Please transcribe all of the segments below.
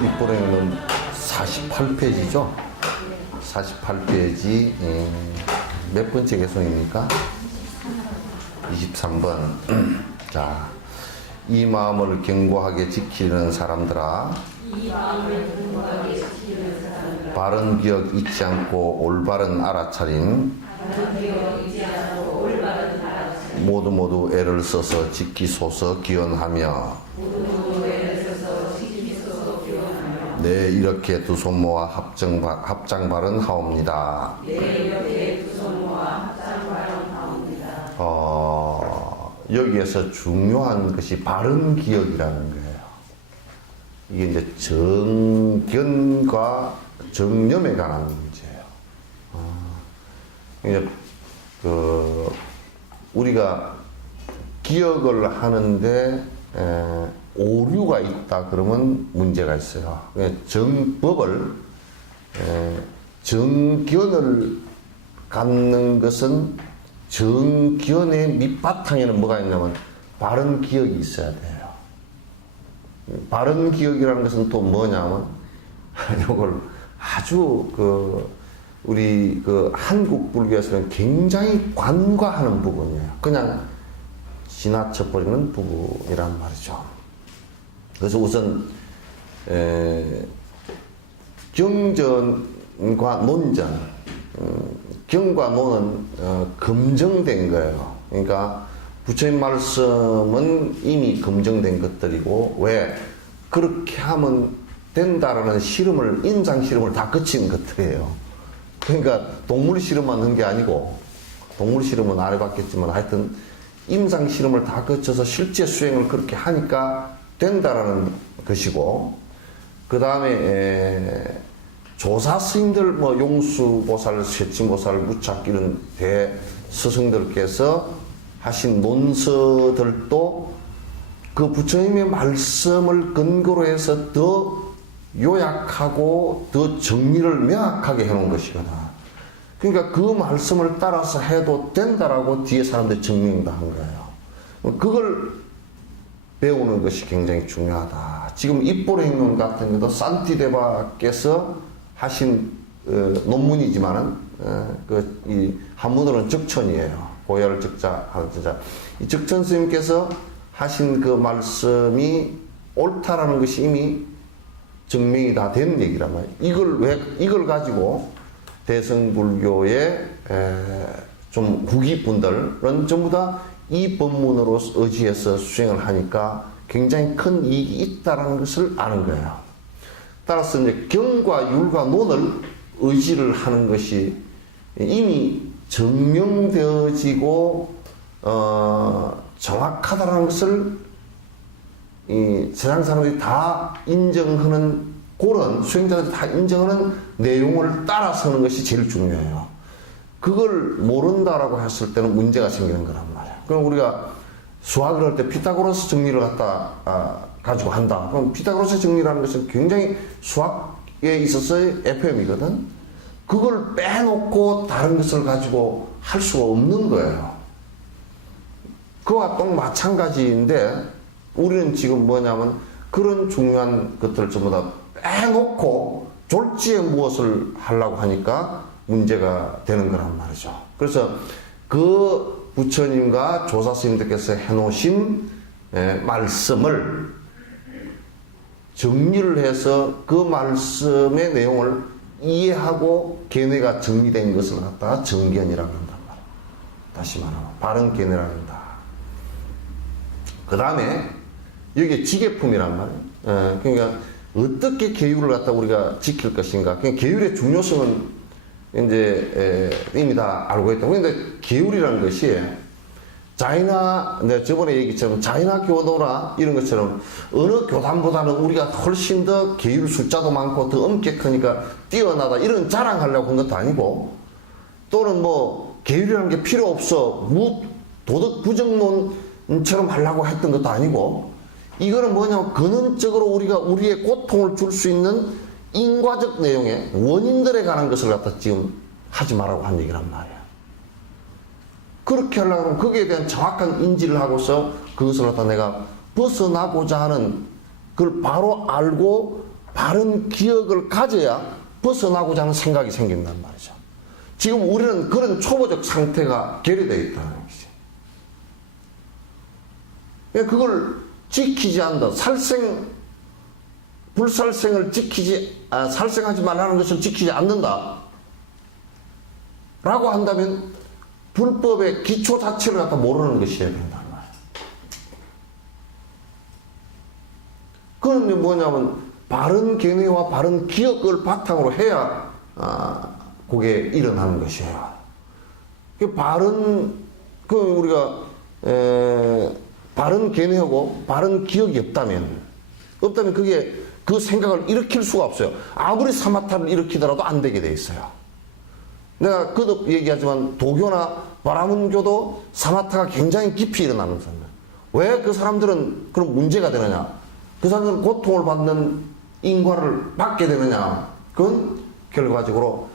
입보령은 48페이지죠? 48페이지 몇 번째 개송입니까? 23번. 자, 이 마음을 견고하게 지키는 사람들아, 바른 기억 잊지 않고 올바른 알아차림, 모두 애를 써서 지키소서 기원하며, 네, 이렇게 두 손 모아 합장 발언하옵니다. 여기에서 중요한 것이 바른 기억이라는 거예요. 이게 이제 정견과 정념에 관한 문제예요. 이제 우리가 기억을 하는데 오류가 있다 그러면 문제가 있어요. 정법을 정견을 갖는 것은 정견의 밑바탕에는 뭐가 있냐면 바른 기억이 있어야 돼요. 바른 기억이라는 것은 또 뭐냐면 이걸 아주 우리 한국 불교에서는 굉장히 관과하는 부분이에요. 그냥 지나쳐버리는 부분이란 말이죠. 그래서 우선 경전과 논전, 경과 논은 검증된 거예요. 그러니까 부처님 말씀은 이미 검증된 것들이고, 왜 그렇게 하면 된다라는 실험을, 임상 실험을 다 거친 것들이에요. 그러니까 동물 실험만 한 게 아니고, 동물 실험은 안 해봤겠지만 하여튼 임상 실험을 다 거쳐서 실제 수행을 그렇게 하니까 된다라는 것이고, 그 다음에 조사 스님들, 용수보살, 쇠침보살, 무착 이런 대스승들께서 하신 논서들도 그 부처님의 말씀을 근거로 해서 더 요약하고 더 정리를 명확하게 해놓은 것이거든. 그러니까 그 말씀을 따라서 해도 된다라고 뒤에 사람들이 증명도 한 거예요. 그걸 배우는 것이 굉장히 중요하다. 지금 입보령론 같은 것도 산티데바께서 하신 논문이지만은 이 한문으로는 적천이에요. 고열 적자 하는 자. 이 적천 스님께서 하신 그 말씀이 옳다라는 것이 이미 증명이 다 된 얘기란 말이에요. 이걸 가지고 대승불교의 좀 후기 분들은 전부 다 이 법문으로 의지해서 수행을 하니까 굉장히 큰 이익이 있다는 것을 아는 거예요. 따라서 이제 경과 율과 논을 의지를 하는 것이 이미 증명되어지고 정확하다는 것을 이 세상 사람들이 다 인정하는, 그런 수행자들이 다 인정하는 내용을 따라서는 것이 제일 중요해요. 그걸 모른다라고 했을 때는 문제가 생기는 거란 말이에요. 그럼 우리가 수학을 할 때 피타고라스 정리를 가지고 한다. 그럼 피타고라스 정리라는 것은 굉장히 수학에 있어서의 FM이거든. 그걸 빼놓고 다른 것을 가지고 할 수가 없는 거예요. 그와 또 마찬가지인데, 우리는 지금 뭐냐면 그런 중요한 것들을 전부 다 빼놓고 졸지에 무엇을 하려고 하니까 문제가 되는 거란 말이죠. 그래서 그 부처님과 조사 스님들께서 해놓으신 말씀을 정리를 해서 그 말씀의 내용을 이해하고 견해가 정리된 것을 갖다가 정견이라고 한단 말이에요. 다시 말하면 바른 견해라고 한다. 그 다음에 여기에 지계품이란 말이에요. 그러니까 어떻게 계율을 갖다 우리가 지킬 것인가. 그러니까 계율의 중요성은 이제 이미 다 알고 있다. 그런데 계율이라는 것이 내가 저번에 얘기했지만 자이나 교도나 이런 것처럼 어느 교단보다는 우리가 훨씬 더 계율 숫자도 많고 더 엄격하니까 뛰어나다 이런 자랑하려고 한 것도 아니고, 또는 계율이라는 게 필요 없어 도덕 부정론처럼 하려고 했던 것도 아니고, 이거는 뭐냐면 근원적으로 우리가 우리의 고통을 줄 수 있는 인과적 내용의 원인들에 관한 것을 갖다 지금 하지 말라고 한 얘기란 말이야. 그렇게 하려고 하면 거기에 대한 정확한 인지를 하고서 그것을 갖다 내가 벗어나고자 하는, 그걸 바로 알고 바른 기억을 가져야 벗어나고자 하는 생각이 생긴단 말이죠. 지금 우리는 그런 초보적 상태가 결여되어 있다는 것이죠. 그걸 지키지 않는다. 불살생을 살생하지 말라는 것을 지키지 않는다. 라고 한다면 불법의 기초 자체를 갖다 모르는 것이어야 된다는 말이에요. 그건 뭐냐면 바른 견해와 바른 기억을 바탕으로 해야 그게 일어나는 것이에요. 우리가 바른 견해하고 바른 기억이 없다면 그게 그 생각을 일으킬 수가 없어요. 아무리 사마타를 일으키더라도 안 되게 돼 있어요. 내가 거듭 얘기하지만 도교나 바라문교도 사마타가 굉장히 깊이 일어나는 사람들. 왜 그 사람들은 그런 문제가 되느냐? 그 사람들은 고통을 받는 인과를 받게 되느냐? 그건 결과적으로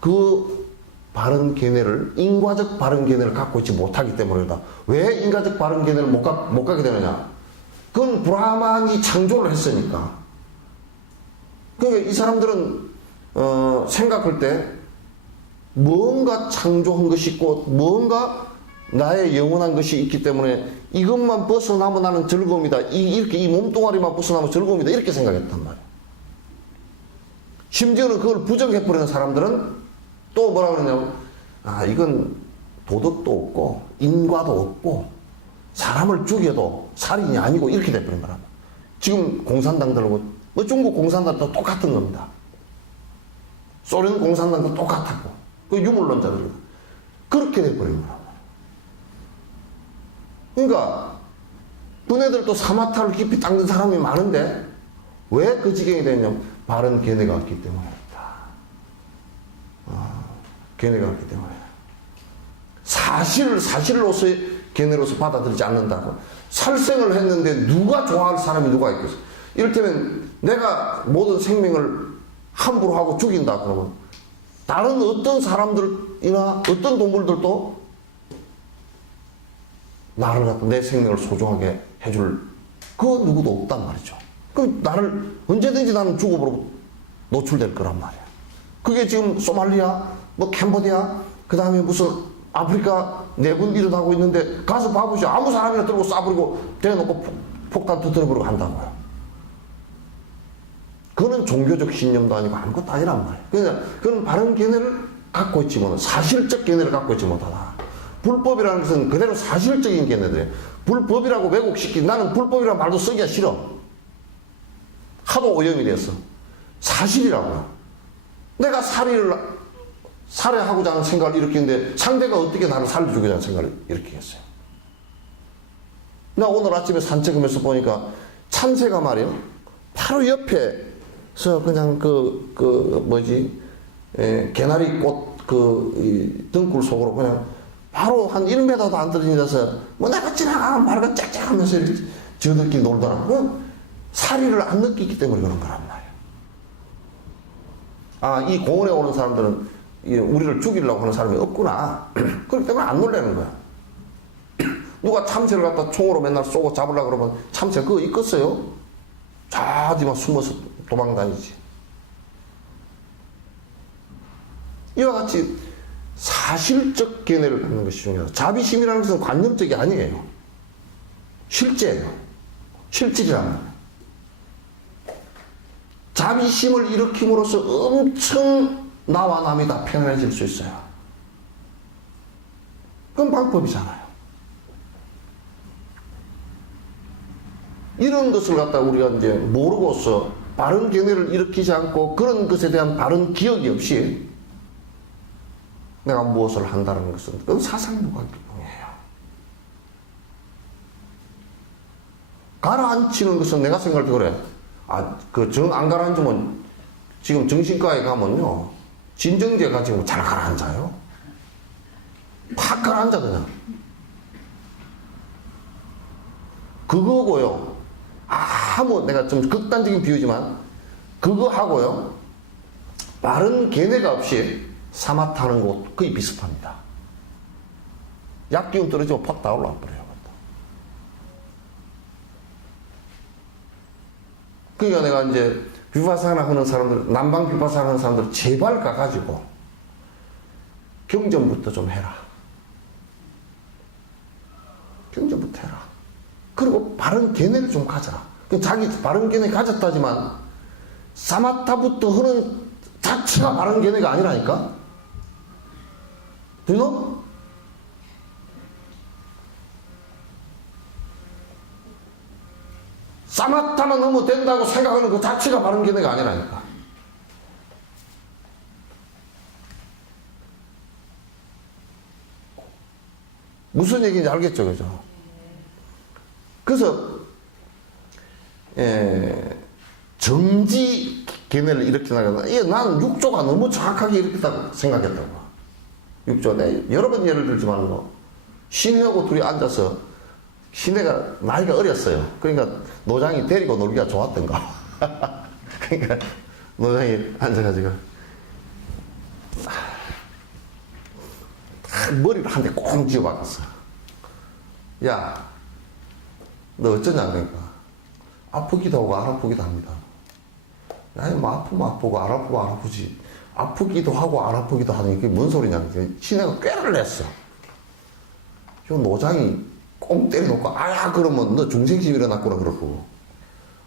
그 바른 견해를, 인과적 바른 견해를 갖고 있지 못하기 때문이다. 왜 인과적 바른 견해를 못 갖게 되느냐? 그건 브라만이 창조를 했으니까. 그러니까 이 사람들은 생각할 때 뭔가 창조한 것이 있고 뭔가 나의 영원한 것이 있기 때문에 이것만 벗어나면 나는 즐거움이다. 이렇게 이 몸뚱아리만 벗어나면 즐거움이다. 이렇게 생각했단 말이야. 심지어는 그걸 부정해버리는 사람들은 또 뭐라 그러냐면 이건 도덕도 없고 인과도 없고 사람을 죽여도 살인이 아니고 이렇게 돼버린 거란 말이야. 지금 공산당들하고 중국 공산당도 똑같은 겁니다. 소련 공산당도 똑같았고 그 유물론자들 그렇게 돼버린 거란 말이야. 그러니까 그네들도 사마타를 깊이 닦는 사람이 많은데 왜 그 지경이 됐냐면 바른 견해가 없기 때문이다. 견해가 없기 때문에 사실로서의 견해로서 받아들이지 않는다고. 살생을 했는데 누가 좋아할 사람이 누가 있겠어? 이를테면 내가 모든 생명을 함부로 하고 죽인다 그러면 다른 어떤 사람들이나 어떤 동물들도 나를 갖다 내 생명을 소중하게 해줄 그 누구도 없단 말이죠. 그럼 나를 언제든지 나는 죽음으로 노출될 거란 말이야. 그게 지금 소말리아, 캄보디아, 그 다음에 무슨 아프리카 내분 일어나고 있는데 가서 봐보죠. 아무 사람이나 들고 쏴버리고 대놓고 폭탄 터뜨려버리고 한다고요. 그거는 종교적 신념도 아니고 아무것도 아니란 말이에요. 그러니까 그건 바른 견해를 갖고 있지 못하다. 사실적 견해를 갖고 있지 못하다. 불법이라는 것은 그대로 사실적인 견해들이에요. 불법이라고 왜곡시키지. 나는 불법이라는 말도 쓰기가 싫어. 하도 오염이 됐어. 사실이라고요. 내가 살해하고자 하는 생각을 일으키는데 상대가 어떻게 나를 살려주고자 하는 생각을 일으키겠어요. 나 오늘 아침에 산책하면서 보니까 참새가 말이요. 바로 옆에서 그냥 개나리 꽃 등굴 속으로 그냥 바로 한 1m도 안 떨어진 데서 내가 지나가면 말고 짝짝 하면서 이렇게 저들끼리 놀더라고. 사리를 안 느끼기 때문에 그런 거란 말이에요. 이 공원에 오는 사람들은 우리를 죽이려고 하는 사람이 없구나. 그렇기 때문에 안 놀라는 거야. 누가 참새를 갖다 총으로 맨날 쏘고 잡으려고 그러면 참새 그거 있겠어요? 자디만 숨어서 도망다니지. 이와 같이 사실적 견해를 갖는 것이 중요하다. 자비심이라는 것은 관념적이 아니에요. 실제예요. 실질이라는 거예요. 자비심을 일으킴으로써 엄청 나와 남이 다 편안해질 수 있어요. 그건 방법이잖아요. 이런 것을 갖다 우리가 이제 모르고서 바른 견해를 일으키지 않고 그런 것에 대한 바른 기억이 없이 내가 무엇을 한다는 것은 그건 사상무관일 뿐이에요. 가라앉히는 것은 내가 생각할 때 그래. 정 안 가라앉으면 지금 정신과에 가면요. 진정제 가지고 잘 가라앉아요. 팍 가라앉아 그냥. 그거고요. 내가 좀 극단적인 비유지만 그거 하고요. 바른 견해가 없이 사마타하는 것 거의 비슷합니다. 약기운 떨어지고 팍 다 올라와 버려요. 그러니까 내가 이제 비파사나 하는 사람들, 남방 비파사나 하는 사람들 제발 가가지고 경전부터 좀 해라. 경전부터 해라. 그리고 바른 견해를 좀 가져라. 자기 바른 견해 가졌다지만 사마타부터 하는 자체가 바른 견해가 아니라니까. 들려? 사마타만 하면 된다고 생각하는 그 자체가 바른 견해가 아니라니까. 무슨 얘기인지 알겠죠, 그죠? 그래서 정지 견해를 이렇게 나가다. 나는 육조가 너무 정확하게 이렇게 생각했다고. 육조. 여러 번 예를 들지만 시내하고 둘이 앉아서 시내가 나이가 어렸어요. 그러니까 노장이 데리고 놀기가 좋았던가. 그러니까 노장이 앉아가지고 머리를 한 대 꽁 쥐어박았어. 야, 너 어쩌냐? 그러니까 아프기도 하고 안 아프기도 합니다. 야, 뭐 아프면 아프고 안 아프면 안 아프지. 아프기도 하고 안 아프기도 하는 게 뭔 소리냐? 시내가 꾀를 냈어. 요 노장이 꽁 때려놓고 아야 그러면 너 중생심 일어났구나 그러고,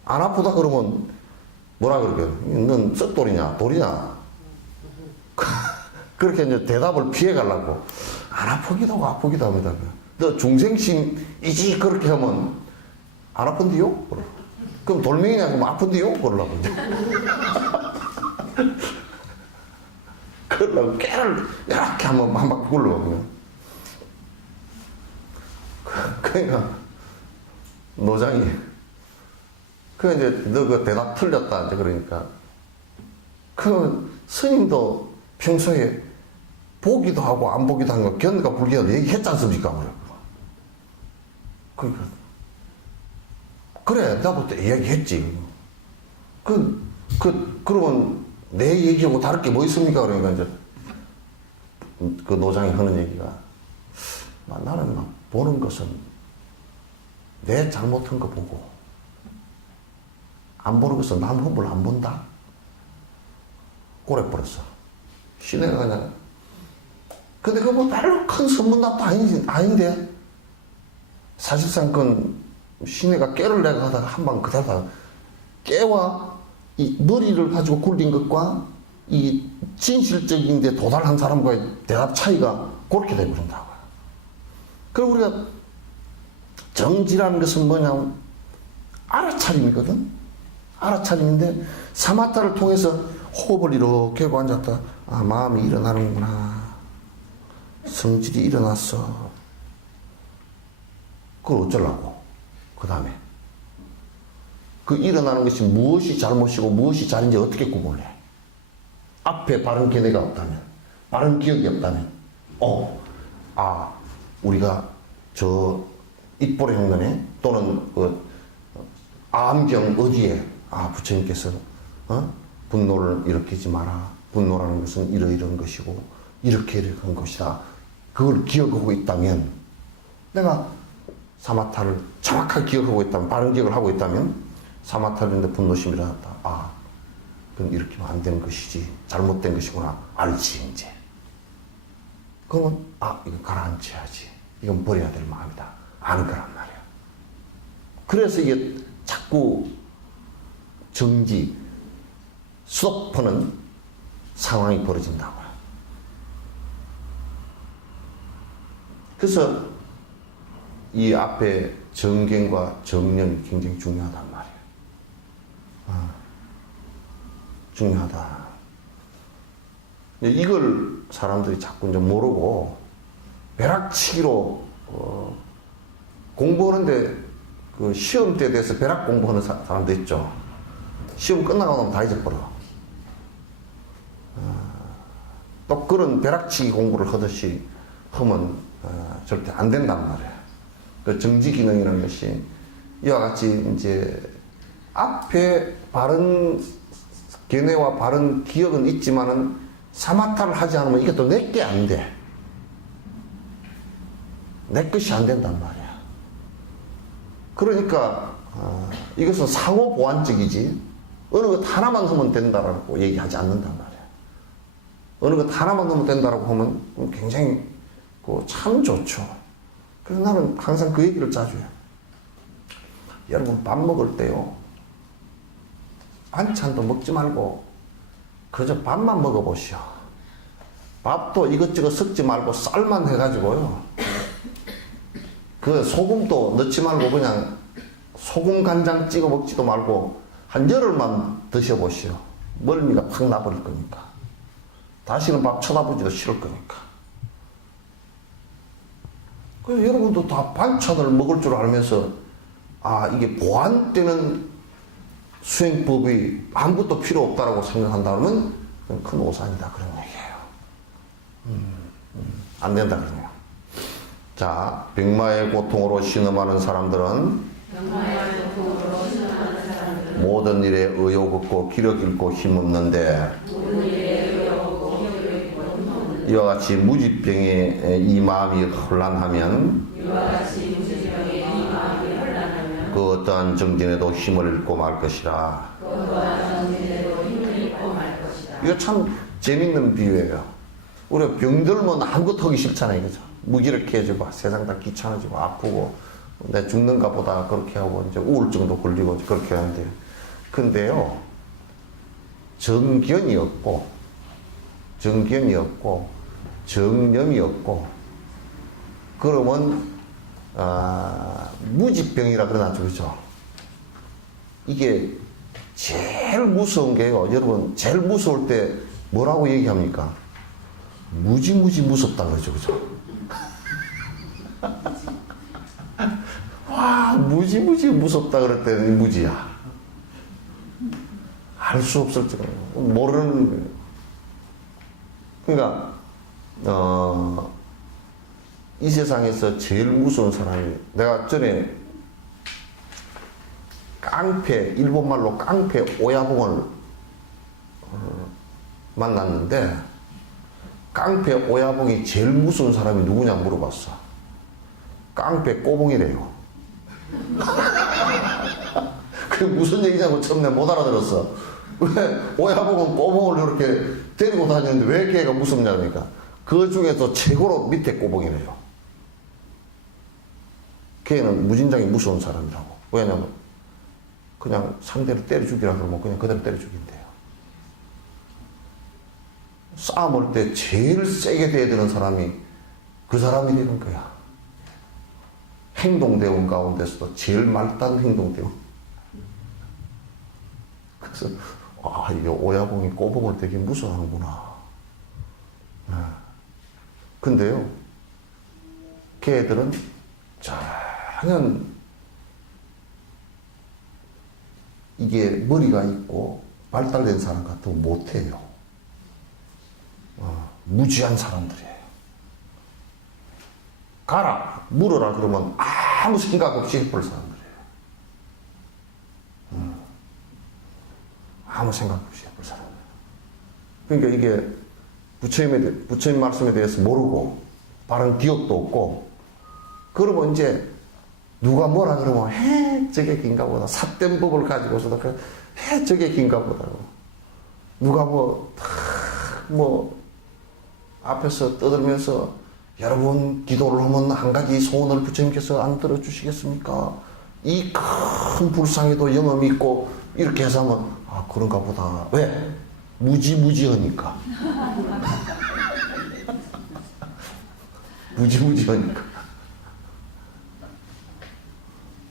안 아프다 그러면 뭐라 그러게? 넌 썩돌이냐 돌이냐? 그렇게 이제 대답을 피해가려고 안 아프기도 하고 아프기도 합니다. 너 중생심이지 그렇게 하면 안 아픈디요? 그럼 돌멩이냐 그럼 아픈디요? 그러려고 이제. 그러려고 깨를 이렇게 한번 한 바퀴 굴러가면. 그러니까 노장이 그 이제 너 그 대답 틀렸다 이제 그러니까 그 스님도 평소에 보기도 하고 안 보기도 한 거 견과 불견 얘기했지 않습니까? 그러니까 그래 내가 볼 때 이야기했지. 그러면 내 얘기하고 다를 게 뭐 있습니까? 그러니까 이제 그 노장이 하는 얘기가 나는 막 보는 것은 내 잘못한 거 보고 안 보는 것은 남 흠을 안 본다. 꼬래 버렸어. 시내가 그냥. 근데 그거 뭐 별로 큰 선문답도 아닌데 사실상 그건 시내가 깨를 내가 하다가 한 방 그대로 다 깨와 이 머리를 가지고 굴린 것과 이 진실적인데 도달한 사람과의 대답 차이가 그렇게 되버린다고요. 그럼 우리가 정지라는 것은 뭐냐면 알아차림이거든. 알아차림인데 사마타를 통해서 호흡을 이렇게 하고 앉았다. 아, 마음이 일어나는구나. 성질이 일어났어. 그걸 어쩌려고? 그 다음에 그 일어나는 것이 무엇이 잘못이고 무엇이 잘인지 어떻게 구분해? 앞에 바른 견해가 없다면, 바른 기억이 없다면, 우리가 저 입보리 형론에 또는 그 암경 어디에 부처님께서 분노를 일으키지 마라. 분노라는 것은 이러이러한 것이고 이렇게 한 것이다. 그걸 기억하고 있다면, 내가 사마타를 정확하게 기억하고 있다면, 바른 기억을 하고 있다면, 사마타인데 분노심이 일어났다. 그럼 이렇게 하면 안 되는 것이지. 잘못된 것이구나. 알지, 이제. 그러면, 이건 가라앉혀야지. 이건 버려야 될 마음이다. 아는 거란 말이야. 그래서 이게 자꾸 정지, 스톱하는 상황이 벌어진다고요. 그래서 이 앞에 정견과 정념이 굉장히 중요하단 말이에요. 중요하다. 이걸 사람들이 자꾸 이제 모르고 벼락치기로 공부하는데 그 시험 때에 대해서 벼락 공부하는 사람도 있죠. 시험 끝나고 나면 다 잊어버려. 또 그런 벼락치기 공부를 하듯이 하면 절대 안 된단 말이야. 그 정지 기능이라는 것이 이와 같이 이제 앞에 바른 견해와 바른 기억은 있지만은 사마타를 하지 않으면 이게 또 내게 안 돼. 내 것이 안 된단 말이야. 그러니까 이것은 상호 보완적이지 어느 것 하나만 하면 된다라고 얘기하지 않는단 말이야. 어느 것 하나만 하면 된다라고 하면 굉장히 참 좋죠. 그래서 나는 항상 그 얘기를 자주 해요. 여러분 밥 먹을 때요, 반찬도 먹지 말고 그저 밥만 먹어보시오. 밥도 이것저것 섞지 말고 쌀만 해가지고요, 그 소금도 넣지 말고 그냥 소금 간장 찍어 먹지도 말고 한 열흘만 드셔보시오. 멀미가 팍 나버릴 거니까. 다시는 밥 쳐다보지도 싫을 거니까. 그래서 여러분도 다 반찬을 먹을 줄 알면서, 이게 보안되는 수행법이 아무것도 필요 없다라고 생각한다면 그건 큰 오산이다, 그런 얘기예요. 안 된다, 그러네요. 자, 병마의 고통으로 신음하는 사람들은 모든 일에 의욕 없고 기력 잃고 힘없는데, 이와 같이 무지병에 이 마음이 혼란하면 그 어떠한 정진에도 힘을 잃고 말 것이라. 이거 참 재밌는 비유예요. 우리가 병들면 아무것도 하기 싫잖아요, 그죠? 무기력해지고 세상 다 귀찮아지고 아프고 내 죽는가 보다 그렇게 하고 이제 우울증도 걸리고 그렇게 하는데, 근데요, 정견이 없고 정념이 없고 그러면 무지병이라 그러나죠, 그죠? 이게 제일 무서운 게요, 여러분, 제일 무서울 때 뭐라고 얘기합니까? 무지무지 무섭다 그러죠, 그죠? 와, 무지무지 무섭다 그럴 때는 무지야. 알 수 없을 정도로 모르는 거예요. 그러니까 이 세상에서 제일 무서운 사람이, 내가 전에 깡패, 일본말로 깡패 오야봉을 만났는데, 깡패 오야봉이 제일 무서운 사람이 누구냐 물어봤어. 깡패 꼬봉이래요. 그게 무슨 얘기냐고 처음 내가 못 알아들었어. 왜 오야봉은 꼬봉을 이렇게 데리고 다니는데 왜 걔가 무섭냐 그러니까, 그 중에서 최고로 밑에 꼬봉이래요. 걔는 무진장이 무서운 사람이라고. 왜냐면 그냥 상대를 때려 죽이라 그러면 그냥 그대로 때려 죽인대요. 싸움할 때 제일 세게 돼야 되는 사람이 그 사람이 되는 거야. 행동대원 가운데서도 제일 말단 행동대원. 그래서 이게 오야봉이 꼬봉을 되게 무서워하는구나. 근데요, 걔들은 전혀 이게 머리가 있고 발달된 사람 같으면 못해요. 무지한 사람들이에요. 가라, 물어라 그러면 아무 생각 없이 해볼 사람들이에요. 아무 생각 없이 해볼 사람들. 그러니까 이게 부처님 말씀에 대해서 모르고 바른 기억도 없고, 그러면 이제 누가 뭐라 그러면 저게 긴가 보다. 삿된 법을 가지고서도 저게 긴가 보다. 누가 앞에서 떠들면서 여러분 기도를 하면 한 가지 소원을 부처님께서 안 들어주시겠습니까? 이 큰 불상에도 영험이 있고 이렇게 해서 하면 그런가 보다. 왜? 무지무지하니까. 무지무지하니까.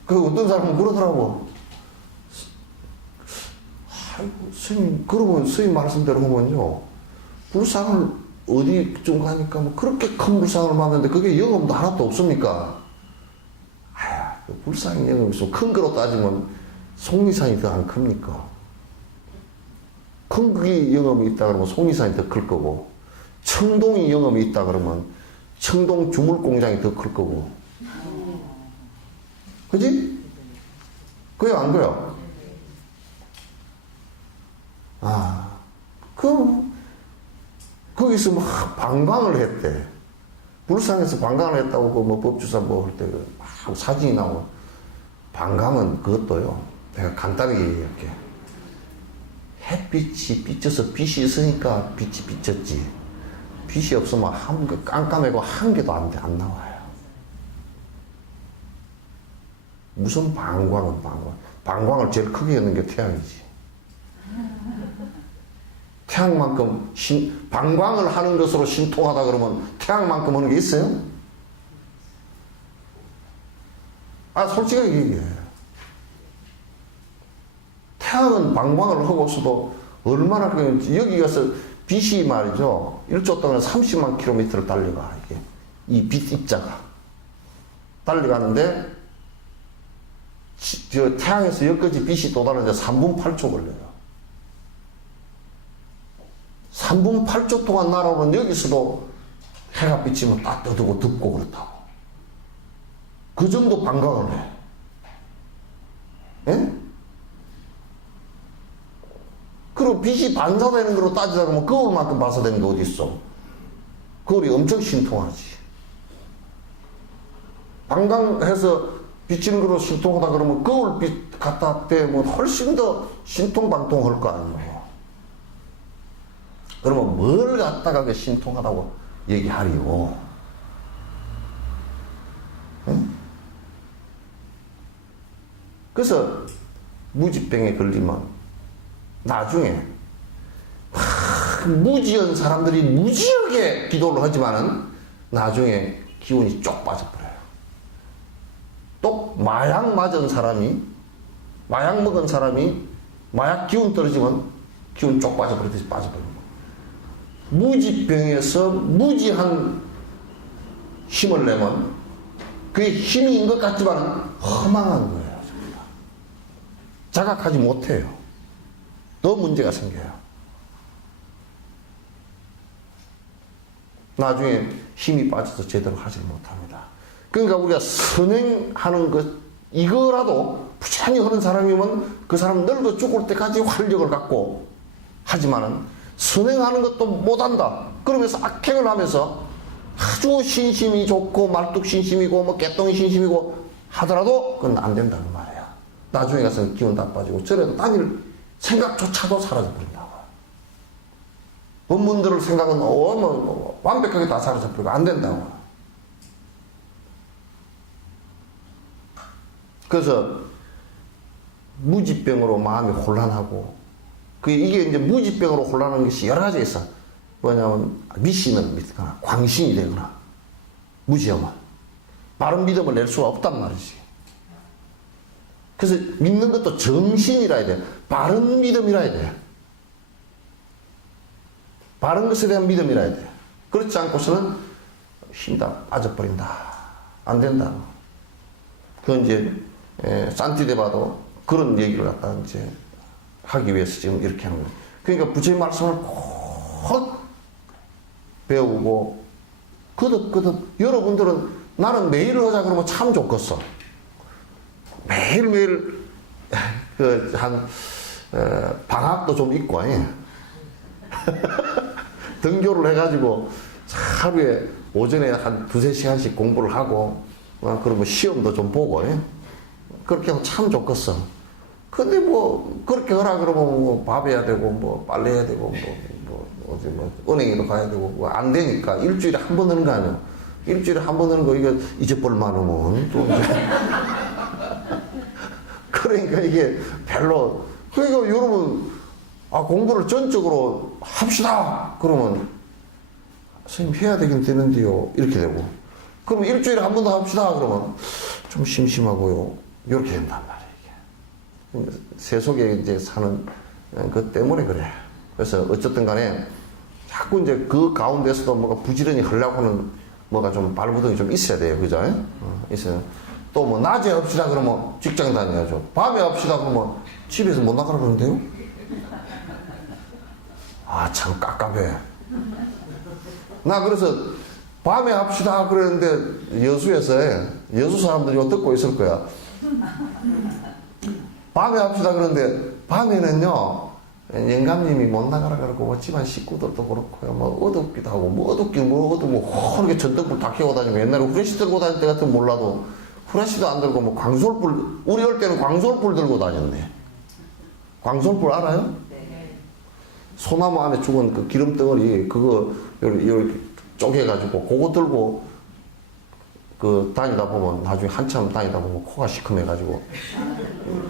그 어떤 사람은 그러더라고. 스님, 그러면 스님 말씀대로 하면요, 불상을 어디쯤 가니까 그렇게 큰 불상을 만드는데 그게 영험도 하나도 없습니까? 그 불상이 영험이 있으면 큰 거로 따지면 속리산이 더 안 큽니까? 큰 그게 영험이 있다 그러면 속리산이 더 클 거고, 청동이 영험이 있다 그러면 청동 주물공장이 더 클 거고. 그지? 그래요, 안 그래요? 거기서 방광을 했대. 불상에서 방광을 했다고 법주사 할 때 사진이 나오고. 방광은 그것도요, 내가 간단하게 얘기할게. 햇빛이 비쳐서 빛이 있으니까 빛이 비쳤지. 빛이 없으면 깜깜하고 한 개도 안 나와요. 무슨 방광은 방광. 방광을 제일 크게 여는 게 태양이지. 태양만큼 방광을 하는 것으로 신통하다 그러면 태양만큼 하는 게 있어요? 솔직하게 얘기해. 태양은 방광을 하고 있어도 얼마나 여기 가서 빛이 말이죠. 1초 동안 30만 킬로미터를 달려가. 이게 이 빛 입자가 달려가는데 저 태양에서 여기까지 빛이 도달하는데 3분 8초 걸려요. 3분 8초 동안 날아오는 여기서도 해가 비치면 따뜻하고 덥고 그렇다고. 그 정도 방광을 해. 예? 그리고 빛이 반사되는 거로 따지자 그러면 거울만큼 반사되는 게 어디 있어? 거울이 엄청 신통하지. 방광해서 비치는 거로 신통하다 그러면 거울빛 갖다 대면 훨씬 더 신통방통할 거 아니에요. 그러면 뭘 갖다가 그 신통하다고 얘기하리요? 응? 그래서 무지병에 걸리면 나중에 무지한 사람들이 무지하게 기도를 하지만은 나중에 기운이 쪽 빠져버려요. 또 마약 맞은 사람이, 마약 먹은 사람이 마약 기운 떨어지면 기운 쪽 빠져버리듯이 빠져버려요. 무지병에서 무지한 힘을 내면 그게 힘인 것 같지만 허망한 거예요. 자각하지 못해요. 더 문제가 생겨요. 나중에 힘이 빠져서 제대로 하지 못합니다. 그러니까 우리가 선행하는 것, 이거라도 부지런히 하는 사람이면 그 사람 늙어 죽을 때까지 활력을 갖고 하지만은 선행하는 것도 못한다. 그러면서 악행을 하면서 아주 신심이 좋고 말뚝신심이고 뭐 개똥이 신심이고 하더라도 그건 안 된다는 말이에요. 나중에 가서 기운 다 빠지고 저래도 다닐 생각조차도 사라져버린다고. 법문들을 생각은 완벽하게 다 사라져버리고 안 된다고. 그래서 무지병으로 마음이 혼란하고 이게 이제 무지병으로 혼란하는 것이 여러 가지 있어. 뭐냐면 미신을 믿거나 광신이 되거나 무지하면 바른 믿음을 낼 수가 없단 말이지. 그래서 믿는 것도 정신이라 해야 돼. 바른 믿음이라 해야 돼. 바른 것에 대한 믿음이라 해야 돼. 그렇지 않고서는 힘이 다 빠져버린다. 안 된다. 그건 이제 산티데바도 그런 얘기를 갖다 이제 하기 위해서 지금 이렇게 하는 거예요. 그러니까 부처의 말씀을 꼭 배우고 거듭 여러분들은 나는 매일 하자 그러면 참 좋겠어. 매일매일 방학도 좀 있고 등교를 해가지고 하루에 오전에 한 2-3시간씩 공부를 하고 그러면 시험도 좀 보고 그렇게 하면 참 좋겠어. 근데 뭐 그렇게 하라 그러면 뭐 밥 해야 되고 뭐 빨래 해야 되고 어디 은행에도 가야 되고 뭐 안 되니까 일주일에 한 번 하는 거 아니야. 일주일에 한 번 하는 거 이거 잊어버릴만 하면 또 그러니까 이게 별로. 그러니까 여러분 공부를 전적으로 합시다 그러면 선생님 해야 되긴 되는데요 이렇게 되고, 그러면 일주일에 한 번 더 합시다 그러면 좀 심심하고요 이렇게 된단 말이에요. 세속에 이제 사는 그 때문에 그래. 그래서 어쨌든 간에 자꾸 이제 그 가운데서도 뭐가 부지런히 하려고 하는 뭐가 좀 발부동이 좀 있어야 돼요. 그죠? 있어요. 또 뭐 낮에 합시다 그러면 직장 다녀야죠. 밤에 합시다 그러면 집에서 못 나가라 그러는데요? 참 깝깝해. 나 그래서 밤에 합시다 그랬는데 여수 사람들이 듣고 있을 거야. 밤에 합시다 그러는데 밤에는요 영감님이 못 나가라 그러고 집안 식구들도 그렇고요 뭐 어둡기도 하고 뭐 어둡긴 뭐 어두워 허르게 전등불 다 켜고 다니고, 옛날에 후레쉬 들고 다닐 때 같으면 몰라도 후레쉬도 안 들고 뭐 광솔불, 우리 올 때는 광솔불 들고 다녔네. 광솔불 알아요? 네. 소나무 안에 죽은 그 기름 덩어리, 그거, 이렇게 쪼개가지고, 그거 들고, 그, 다니다 보면, 나중에 한참 다니다 보면 코가 시큼해가지고,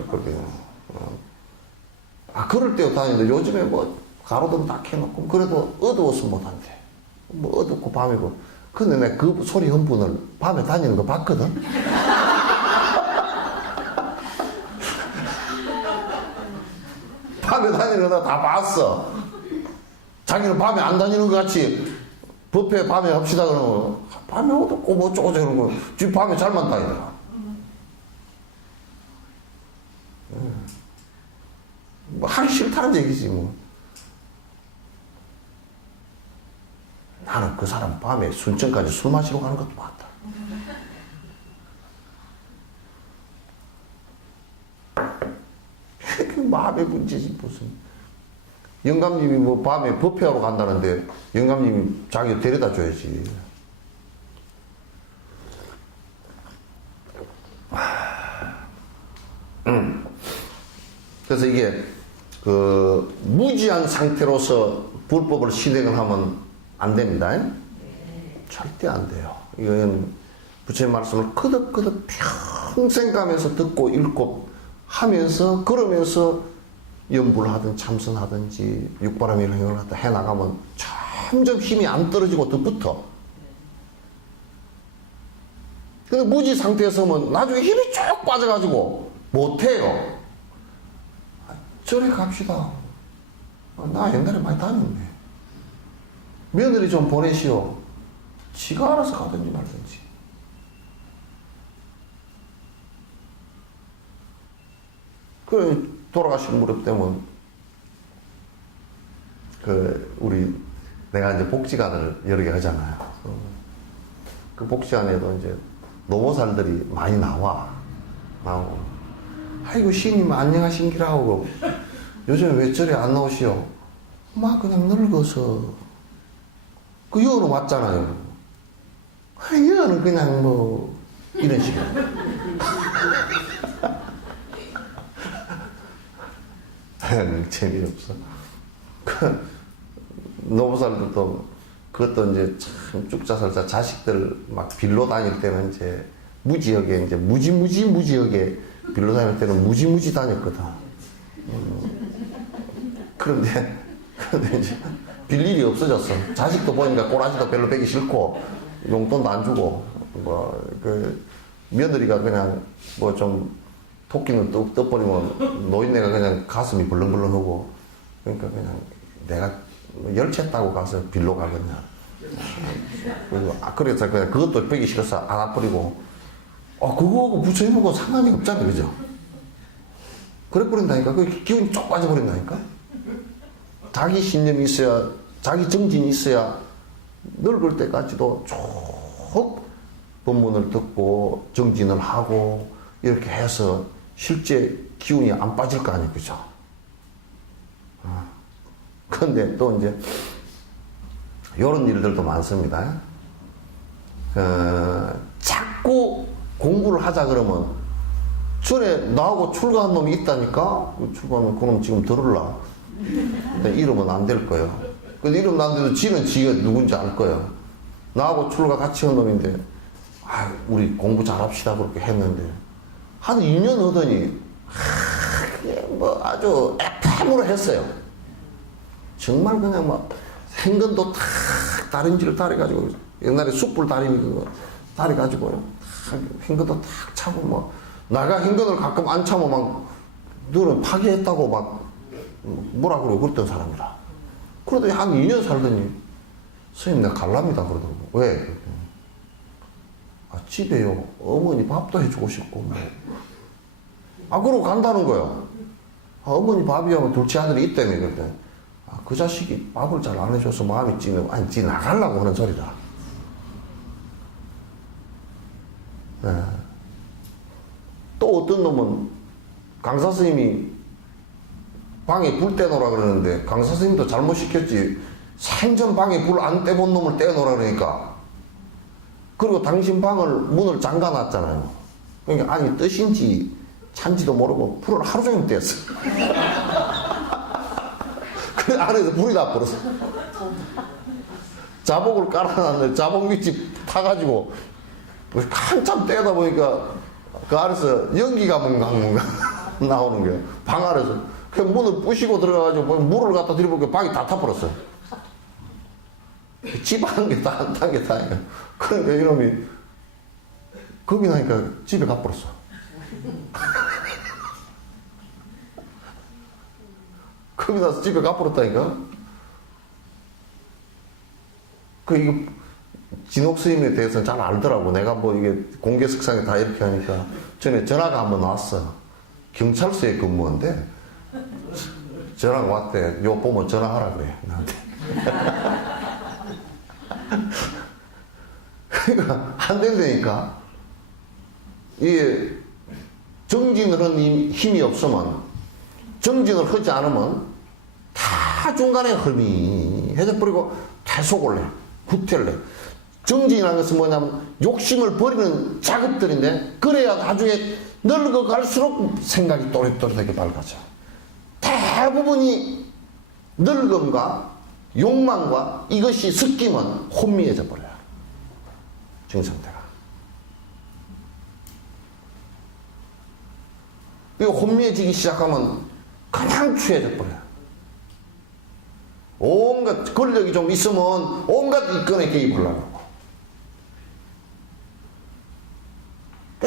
그렇게, 그럴 때도 다니는데 요즘에 뭐, 가로등 다 켜놓고, 그래도 어두워서 못한대. 뭐, 어둡고 밤이고. 근데 내가 그 소리 한 분을 밤에 다니는 거 봤거든? 밤에 다니는 거 다 봤어. 자기는 밤에 안 다니는 것 같이 법회 밤에 합시다 그러면 밤에 어둡고 뭐 어쩌고 저쩌고 그러고 지금 밤에 잘만 다니더라. 뭐 하기 싫다는 얘기지 뭐. 나는 그 사람 밤에 순천까지 술 마시러 가는 것도 봤다. 그 마음의 문제지 무슨. 영감님이 뭐 밤에 법회하러 간다는데 영감님이 자기 데려다 줘야지. 그래서 이게 그 무지한 상태로서 불법을 실행을 하면 안 됩니다. 절대 안 돼요. 이건 부처님 말씀을 거듭거듭 평생 가면서 듣고 읽고 하면서 그러면서 연불 하든 참선하든지 육바람 일행을 하다 해나가면 점점 힘이 안 떨어지고 더 붙어. 근데 무지 상태에서 면 나중에 힘이 쭉 빠져가지고 못해요. 저리 갑시다. 나 옛날에 많이 다녔네. 며느리 좀 보내시오. 지가 알아서 가든지 말든지. 그래, 돌아가신 무렵 때면, 내가 이제 복지관을 여러 개 하잖아요. 그 복지관에도 이제 노보살들이 많이 나오고, 아이고, 시인님 안녕하신기라 하고, 요즘에 왜 저리 안 나오시오? 막 그냥 늙어서. 그 여는 왔잖아요. 여는 그냥 뭐, 이런 식으로. 재미없어. 노보살들도 그것도 이제 참 쭉자살자 자식들 막 빌로 다닐 때는 이제 무지하게 이제 무지하게 빌로 다닐 때는 무지 다녔거든. 그런데 이제 빌 일이 없어졌어. 자식도 보니까 꼬라지도 별로 빼기 싫고 용돈도 안 주고 며느리가 그냥 뭐 좀 토끼는 떠버리면 노인네가 그냥 가슴이 벌렁벌렁하고 그러니까 그냥 내가 열채 따고 가서 빌로 가겠냐. 그래서 그냥 그것도 빼기 싫어서 안 와버리고 그거하고 부처님하고 상관이 없잖아, 그죠? 그래 버린다니까. 그 기운이 쭉 빠져버린다니까. 자기 신념이 있어야, 자기 정진이 있어야 늙을 때까지도 쭉 법문을 듣고 정진을 하고 이렇게 해서 실제 기운이 안 빠질 거 아니에요, 그죠? 그런데 또 이제 이런 일들도 많습니다. 자꾸 공부를 하자 그러면 전에 나하고 출가한 놈이 있다니까. 출가하면 그놈 지금 들을라. 이러면 안 될 거예요. 근데 이러면 안 돼도 지는 지가 누군지 알 거예요. 나하고 출가 같이 한 놈인데 우리 공부 잘합시다 그렇게 했는데 한 2년 하더니 뭐 아주 애탐으로 했어요. 정말 그냥 막 행근도 탁 다림질을 다려가지고 옛날에 숯불 다리미 그거 다려가지고요. 행근도 탁 차고 뭐 나가 행근을 가끔 안 차면 막 너는 파괴했다고 막 뭐라 그러고 그랬던 사람이라. 그러더니 한 2년 살더니 스님 내가 갈랍니다 그러더라고. 왜? 집에요 어머니 밥도 해주고 싶고 뭐. 그러고 간다는 거야. 어머니 밥이 하면 둘째 아들이 있다며. 그랬더니 그 자식이 밥을 잘 안 해줘서 마음이 찌면 아니 지 나가려고 하는 소리다. 네. 또 어떤 놈은 강사 스님이 방에 불 떼놓으라 그러는데 강사 스님도 잘못 시켰지. 생전 방에 불 안 떼본 놈을 떼놓으라 그러니까. 그리고 당신 방을 문을 잠가놨잖아요. 그러니까 아니 뜻인지 찬지도 모르고 불을 하루 종일 뗐어. 그 안에서 불이 나버렸어. 자복을 깔아놨는데 자복 밑이 타가지고 한참 떼다 보니까 그 안에서 연기가 뭉강뭉강 나오는 거예요. 방 안에서. 그 문을 부시고 들어가가지고 물을 갖다 들이보니까 방이 다 타버렸어요. 집 한 개 다, 한 개 다. 그러니까 이놈이 겁이 나니까 집에 가버렸어. 겁이 나서 집에 가버렸다니까? 이거, 진옥 스님에 대해서는 잘 알더라고. 내가 뭐 이게 공개석상에 다 이렇게 하니까. 전에 전화가 한번 왔어. 경찰서에 근무한데, 전화가 왔대. 요 보면 전화하라 그래, 나한테. 그러니까, 안 된다니까. 이게, 정진을 한 힘이 없으면, 정진을 하지 않으면, 다 중간에 흠이 해져버리고, 계속 올래. 후퇴를 해. 정진이라는 것은 뭐냐면, 욕심을 버리는 작업들인데, 그래야 나중에 늙어갈수록 생각이 또렷또렷하게 밝아져. 대부분이 늙음과 욕망과 이것이 섞이면 혼미해져 버려요. 정상태가. 이거 혼미해지기 시작하면 그냥 취해져 버려요. 온갖 권력이 좀 있으면 온갖 이권에 개입하려고 하고.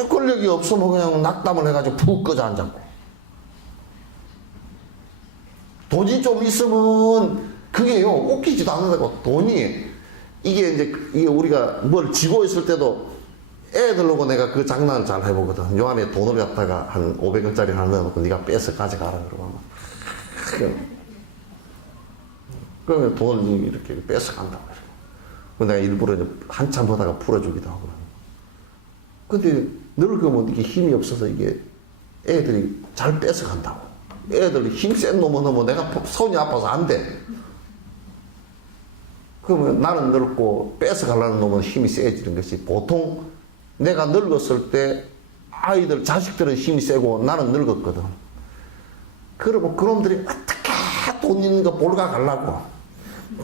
권력이 없으면 그냥 낙담을 해가지고 푹 꺼져 앉았고. 돈이 좀 있으면 그게요, 웃기지도 않는다고. 돈이, 이게 우리가 뭘 쥐고 있을 때도 애들하고 내가 그 장난을 잘 해보거든. 요 안에 돈을 갖다가 한 500원짜리 하나 넣어놓고 네가 빼서 가져가라 그러면. 그러면 돈을 이렇게 뺏어 간다고. 내가 일부러 한참 보다가 풀어주기도 하고. 근데 늙으면 이게 힘이 없어서 이게 애들이 잘 뺏어 간다고. 애들이 힘센 놈은 하면 내가 손이 아파서 안 돼. 그러면 나는 늙고 뺏어 가려는 놈은 힘이 세지는 것이 보통 내가 늙었을 때 아이들, 자식들은 힘이 세고 나는 늙었거든. 그러면 그놈들이 어떻게 돈 있는 거 몰가 가려고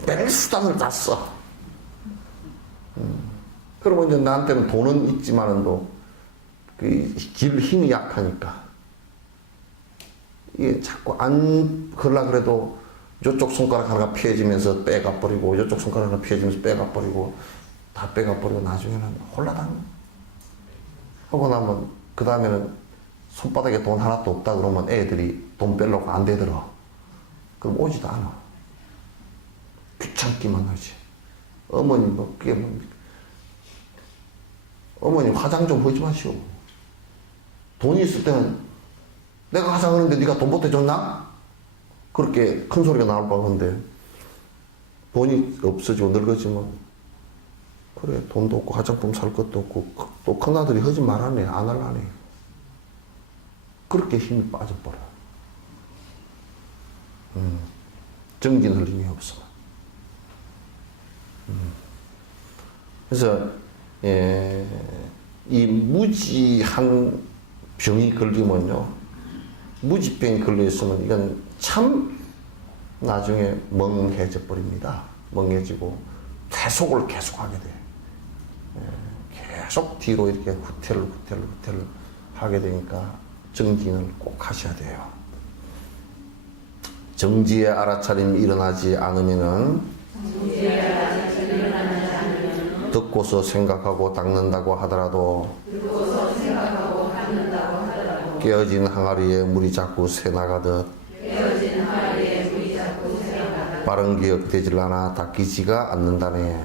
별 수단을 다 써. 그러면 이제 나한테는 돈은 있지만은도 길 힘이 약하니까 이게 자꾸 안 걸라 그래도 요쪽 손가락 하나가 피해지면서 빼가 버리고 요쪽 손가락 하나 피해지면서 빼가 버리고 다 빼가 버리고 나중에는 홀라당 하고 나면 그 다음에는 손바닥에 돈 하나도 없다 그러면 애들이 돈 빼려고 안 되더라. 그럼 오지도 않아. 귀찮기만 하지. 어머니 뭐 그게 뭡니까? 어머니 화장 좀 하지 마시오. 돈이 있을 때는 내가 화장하는데 네가 돈 보태줬나? 그렇게 큰 소리가 나올 뻔한데 돈이 없어지고 늙어지면 그래 돈도 없고 화장품 살 것도 없고 또 큰아들이 하지 말라네 안 할라네. 그렇게 힘이 빠져버려. 정진 흘림이 없어. 그래서 이 무지한 병이 걸리면요, 무지병이 걸려 있으면 이건 참 나중에 멍해져 버립니다. 멍해지고 계속을 계속하게 돼. 계속 뒤로 이렇게 후퇴를 하게 되니까 정진을 꼭 하셔야 돼요. 정지의 알아차림이 일어나지 않으면은 듣고서 생각하고 닦는다고 하더라도 깨어진 항아리에 물이 자꾸 새나가듯 바른 기억되질 않아 닦이지가 않는다네.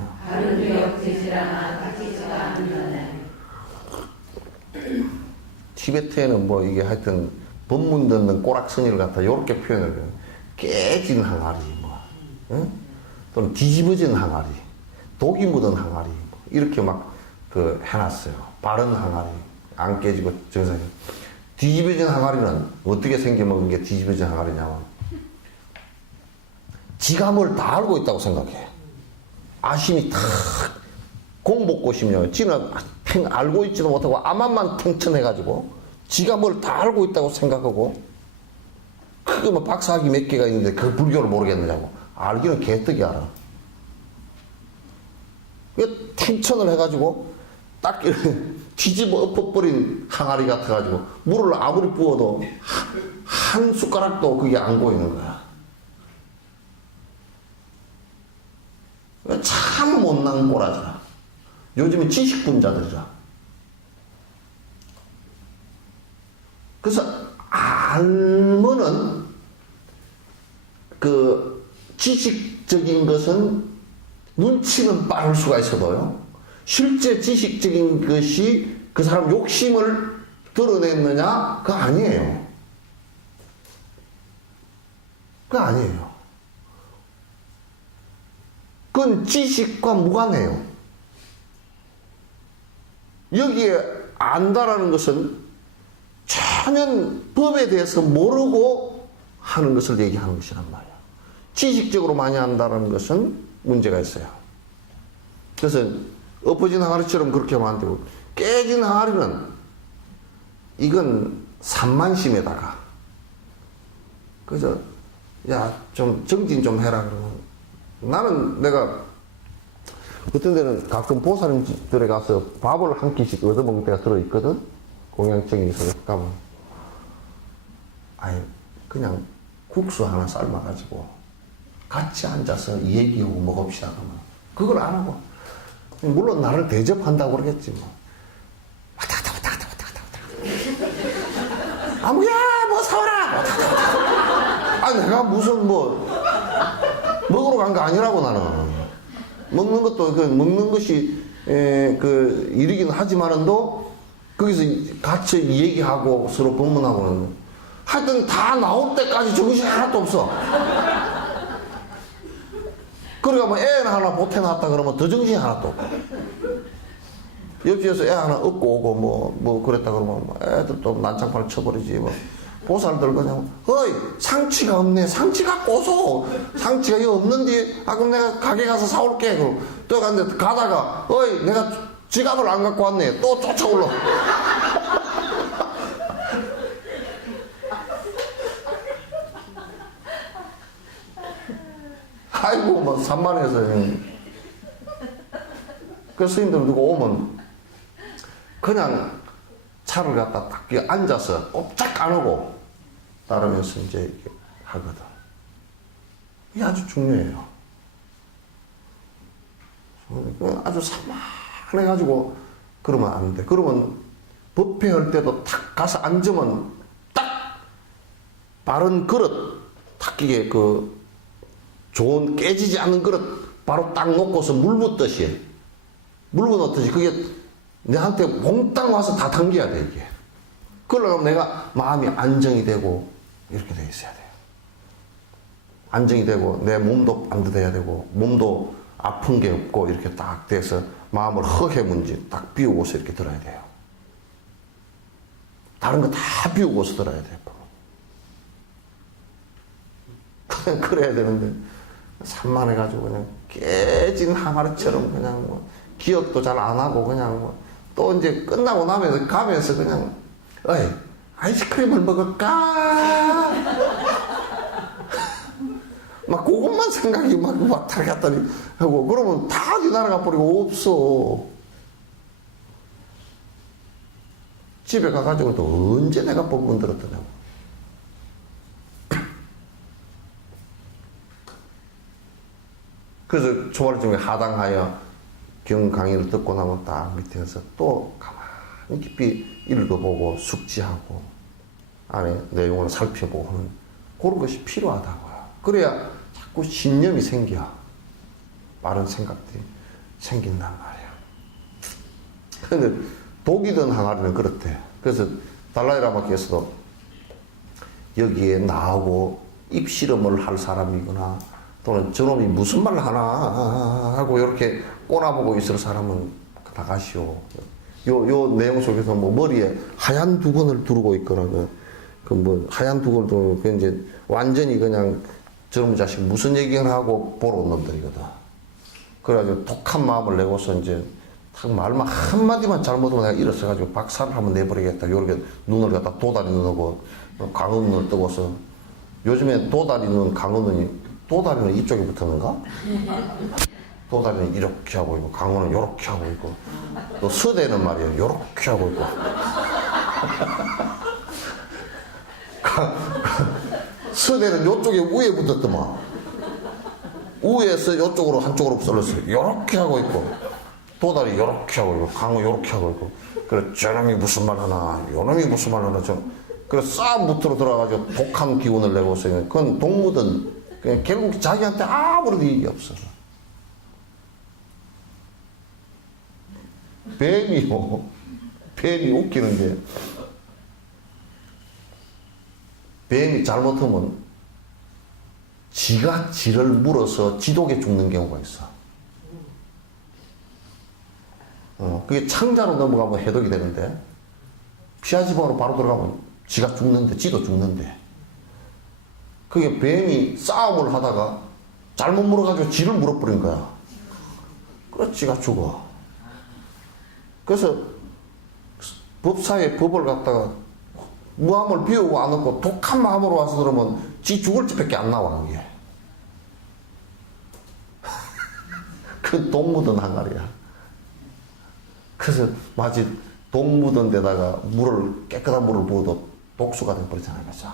티베트에는 뭐 이게 하여튼 법문 듣는 꼬락서니를 갖다 요렇게 표현을 해요. 깨진 항아리 뭐, 응? 또는 뒤집어진 항아리, 독이 묻은 항아리 뭐 이렇게 막 그 해놨어요. 바른 항아리, 안 깨지고 정상이. 뒤집어진 항아리는 어떻게 생겨먹은 게 뒤집어진 항아리냐면 지가 뭘 다 알고 있다고 생각해. 아심이 탁 공복고심이요. 지는 알고 있지도 못하고 암만 탱천해가지고 지가 뭘 다 알고 있다고 생각하고 그거 뭐 박사학위 몇 개가 있는데 그 불교를 모르겠느냐고. 알기는 개떡이 알아. 그 탱천을 해가지고 딱 이렇게 뒤집어 엎어버린 항아리 같아가지고 물을 아무리 부어도 한 숟가락도 그게 안 고이는 거야. 참 못난 꼬라지라. 요즘에 지식분자들이라. 그래서 알면은 그 지식적인 것은 눈치는 빠를 수가 있어도요. 실제 지식적인 것이 그 사람 욕심을 드러냈느냐? 그거 아니에요. 그거 아니에요. 그건 지식과 무관해요. 여기에 안다라는 것은 전혀 법에 대해서 모르고 하는 것을 얘기하는 것이란 말이야. 지식적으로 많이 한다는 것은 문제가 있어요. 그래서 엎어진 항아리처럼 그렇게 하면 안 되고, 깨진 항아리는 이건 산만심에다가 그래서 야 좀 정진 좀 해라 그러면, 나는 내가 어떤 데는 가끔 보살님들에 가서 밥을 한 끼씩 얻어먹을 때가 들어있거든. 공양증이 있어서 가면 아니 그냥 국수 하나 삶아가지고 같이 앉아서 얘기하고 먹읍시다 그러면 그걸 안 하고, 물론 나를 대접한다고 그러겠지 뭐. 왔다 아무야 뭐 사와라 왔다. 아 내가 무슨 뭐 먹으러 간 거 아니라고. 나는 먹는 것도 그 먹는 것이 그 일이긴 하지만은도 거기서 같이 얘기하고 서로 법문하고는 하여튼 다 나올 때까지 정신이 하나도 없어. 그러니까 뭐 애 하나 보태놨다 그러면 더 정신이 하나도 없고, 옆집에서 애 하나 얻고 오고 뭐 그랬다 그러면 뭐 애들 또 난장판을 쳐버리지 뭐. 보살들 그냥 어이 상치가 없네, 상치 갖고 오소. 상치가 이거 없는데 아 그럼 내가 가게 가서 사올게. 그럼 또 갔는데 가다가 어이 내가 지갑을 안 갖고 왔네, 또 쫓아올라. 아이고 뭐 산만해서. 그 스님들 누구 오면 그냥 차를 갖다 딱 앉아서 꼼짝 안 하고 따르면서 이제 이렇게 하거든. 이게 아주 중요해요. 아주 산만해가지고 그러면 안 돼. 그러면 법회할 때도 탁 가서 앉으면 딱 바른 그릇, 탁 이게 그 좋은 깨지지 않는 그릇 바로 딱 놓고서 물 붓듯이, 물 붓듯이 그게 내한테 몽땅 와서 다 당겨야 돼 이게. 그러려면 내가 마음이 안정이 되고 이렇게 돼 있어야 돼요. 안정이 되고 내 몸도 안드대야 되고 몸도 아픈 게 없고 이렇게 딱 돼서 마음을 허해문지 딱 비우고서 이렇게 들어야 돼요. 다른 거 다 비우고서 들어야 돼요. 그래야 되는데 산만해가지고 그냥 깨진 항아리처럼 그냥 뭐 기억도 잘 안 하고 그냥 뭐 또 이제 끝나고 나면서 가면서 그냥 어이 아이스크림을 먹을까 막 그것만 생각이 막 달갔더니 하고 그러면 다 뒤날아가 버리고 없어. 집에 가가지고 또 언제 내가 법문 들었더냐고. 그래서 초발중에 하당하여 경 강의를 듣고 나면 딱 밑에서 또 가만히 깊이 읽어보고 숙지하고 안에 내용을 살펴보고 하는 그런 것이 필요하다고요. 그래야 자꾸 신념이 생겨. 바른 생각들이 생긴단 말이야. 근데 독이 든 항아리는 그렇대. 그래서 달라이라마께서도 여기에 나하고 입실험을 할 사람이거나 또는 저놈이 무슨 말을 하나 하고 이렇게 꼬나보고 있을 사람은 나가시오. 요 내용 속에서 뭐 머리에 하얀 두건을 두르고 있거나 그 뭐 하얀 두건을 두르고 그 이제 완전히 그냥 저놈 자식 무슨 얘기를 하고 보러 온 놈들이거든. 그래가지고 독한 마음을 내고서 이제 딱 말만 한마디만 잘못하면 내가 일어서가지고 박살을 한번 내버리겠다. 요렇게 눈을 갖다 도다리 눈하고 광음 눈을 뜨고서 요즘에 도다리는 도다리는 이쪽에 붙었는가? 도다리는 이렇게 하고 있고, 강어는 이렇게 하고 있고, 또 서대는 말이야, 이렇게 하고 있고. 서대는 이쪽에 위에 붙었더만. 위에서 이쪽으로 한쪽으로 썰었어요. 이렇게 하고 있고, 도다리 이렇게 하고 있고, 강어 이렇게 하고 있고. 그래, 저놈이 무슨 말 하나, 요놈이 무슨 말 하나, 그래, 싸움 붙으러 들어가가지고 독한 기운을 내고 있어요. 그건 동무든, 그냥 결국 자기한테 아무런 이익이 없어. 뱀이 웃기는 게, 뱀이 잘못하면 지가 지를 물어서 지독에 죽는 경우가 있어. 그게 창자로 넘어가면 해독이 되는데, 피하지방으로 바로 들어가면 지가 죽는데, 지도 죽는데. 그게 뱀이 싸움을 하다가 잘못 물어가지고 지를 물어버린 거야. 그래서 지가 죽어. 그래서 법사에 법을 갖다가 무함을 비우고 안 얻고 독한 마음으로 와서 그러면 지 죽을 집밖에 안 나와, 그게. 그 돈 묻은 항아리야. 그래서 마치 돈 묻은 데다가 깨끗한 물을 부어도 독수가 돼버리잖아요, 그죠?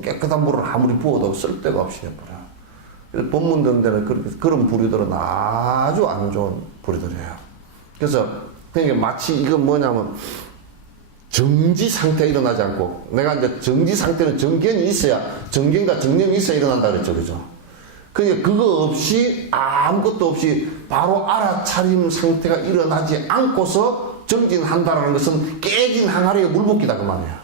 깨끗한 물을 아무리 부어도 쓸데가 없이 해버려. 그래서 돈 묻는 데는 그런 부류들은 아주 안 좋은 부류들이에요. 그래서 그러니까 마치 이건 뭐냐면 정지 상태에 일어나지 않고, 내가 이제 정지 상태는 정견이 있어야, 정견과 정념이 있어야 일어난다 그랬죠, 그죠? 그러니까 그거 없이, 아무것도 없이 바로 알아차림 상태가 일어나지 않고서 정진한다라는 것은 깨진 항아리에 물 붓기다, 그 말이야.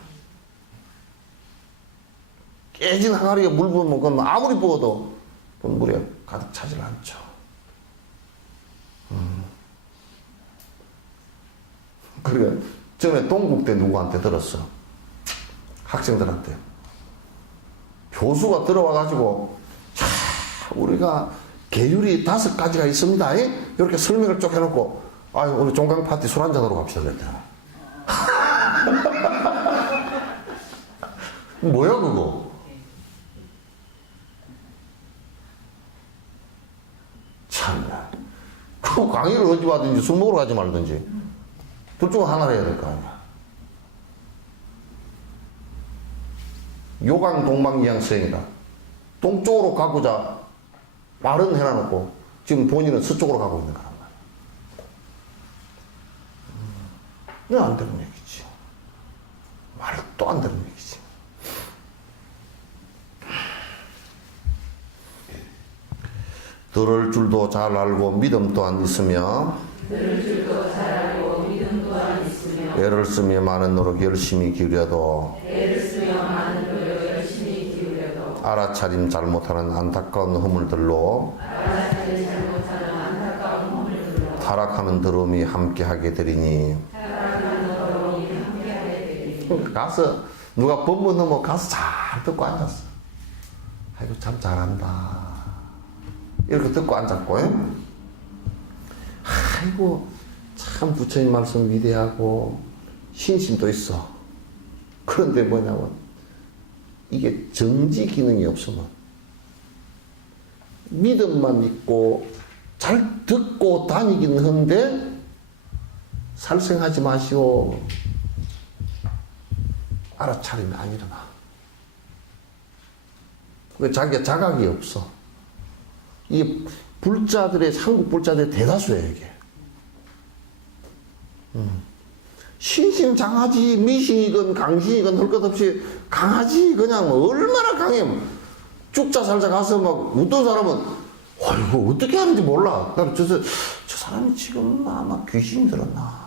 깨진 항아리에 물 부으면 그건 아무리 부어도 그건 물에 가득 차질 않죠. 그러니까 전에 동국대 누구한테 들었어. 학생들한테. 교수가 들어와가지고, 자, 우리가 계율이 5가지가 있습니다. 이렇게 설명을 쭉 해놓고, 오늘 종강 파티 술 한잔하러 갑시다. 그랬더니. 뭐야, 그거? 참나. 그 강의를 어디 와든지 술 먹으러 가지 말든지. 둘 중 하나를 해야 될 거 아니야. 요강 동방이양성이다. 동쪽으로 가고자 말은 해놔놓고 지금 본인은 서쪽으로 가고 있는 거란 말이야. 이건 안 되는 얘기지. 말도 안 되는 얘기지. 들을 줄도 잘 알고 믿음 또한 있으며, 애를 쓰며 많은 노력 열심히 기울여도 알아차림 잘못하는 안타까운 허물들로 타락하는 더러움이 함께하게 되리니. 가서 누가 법문하면 가서 잘 듣고 앉았어. 아이고 참 잘한다 이렇게 듣고 앉았고, 아이고 참 부처님 말씀 위대하고 신심도 있어. 그런데 뭐냐면 이게 정지 기능이 없으면, 믿음만 있고 잘 듣고 다니긴 한데 살생하지 마시오. 알아차리면 안 일어나. 자기가 자각이 없어. 이게 불자들의, 한국 불자들의 대다수예요, 이게. 신심장하지, 미신이건 강신이건 할 것 없이 강하지. 그냥 얼마나 강해. 죽자 살자 가서 막 어떤 사람은 아이고 어떻게 하는지 몰라. 저 사람이 지금 아마 귀신이 들었나.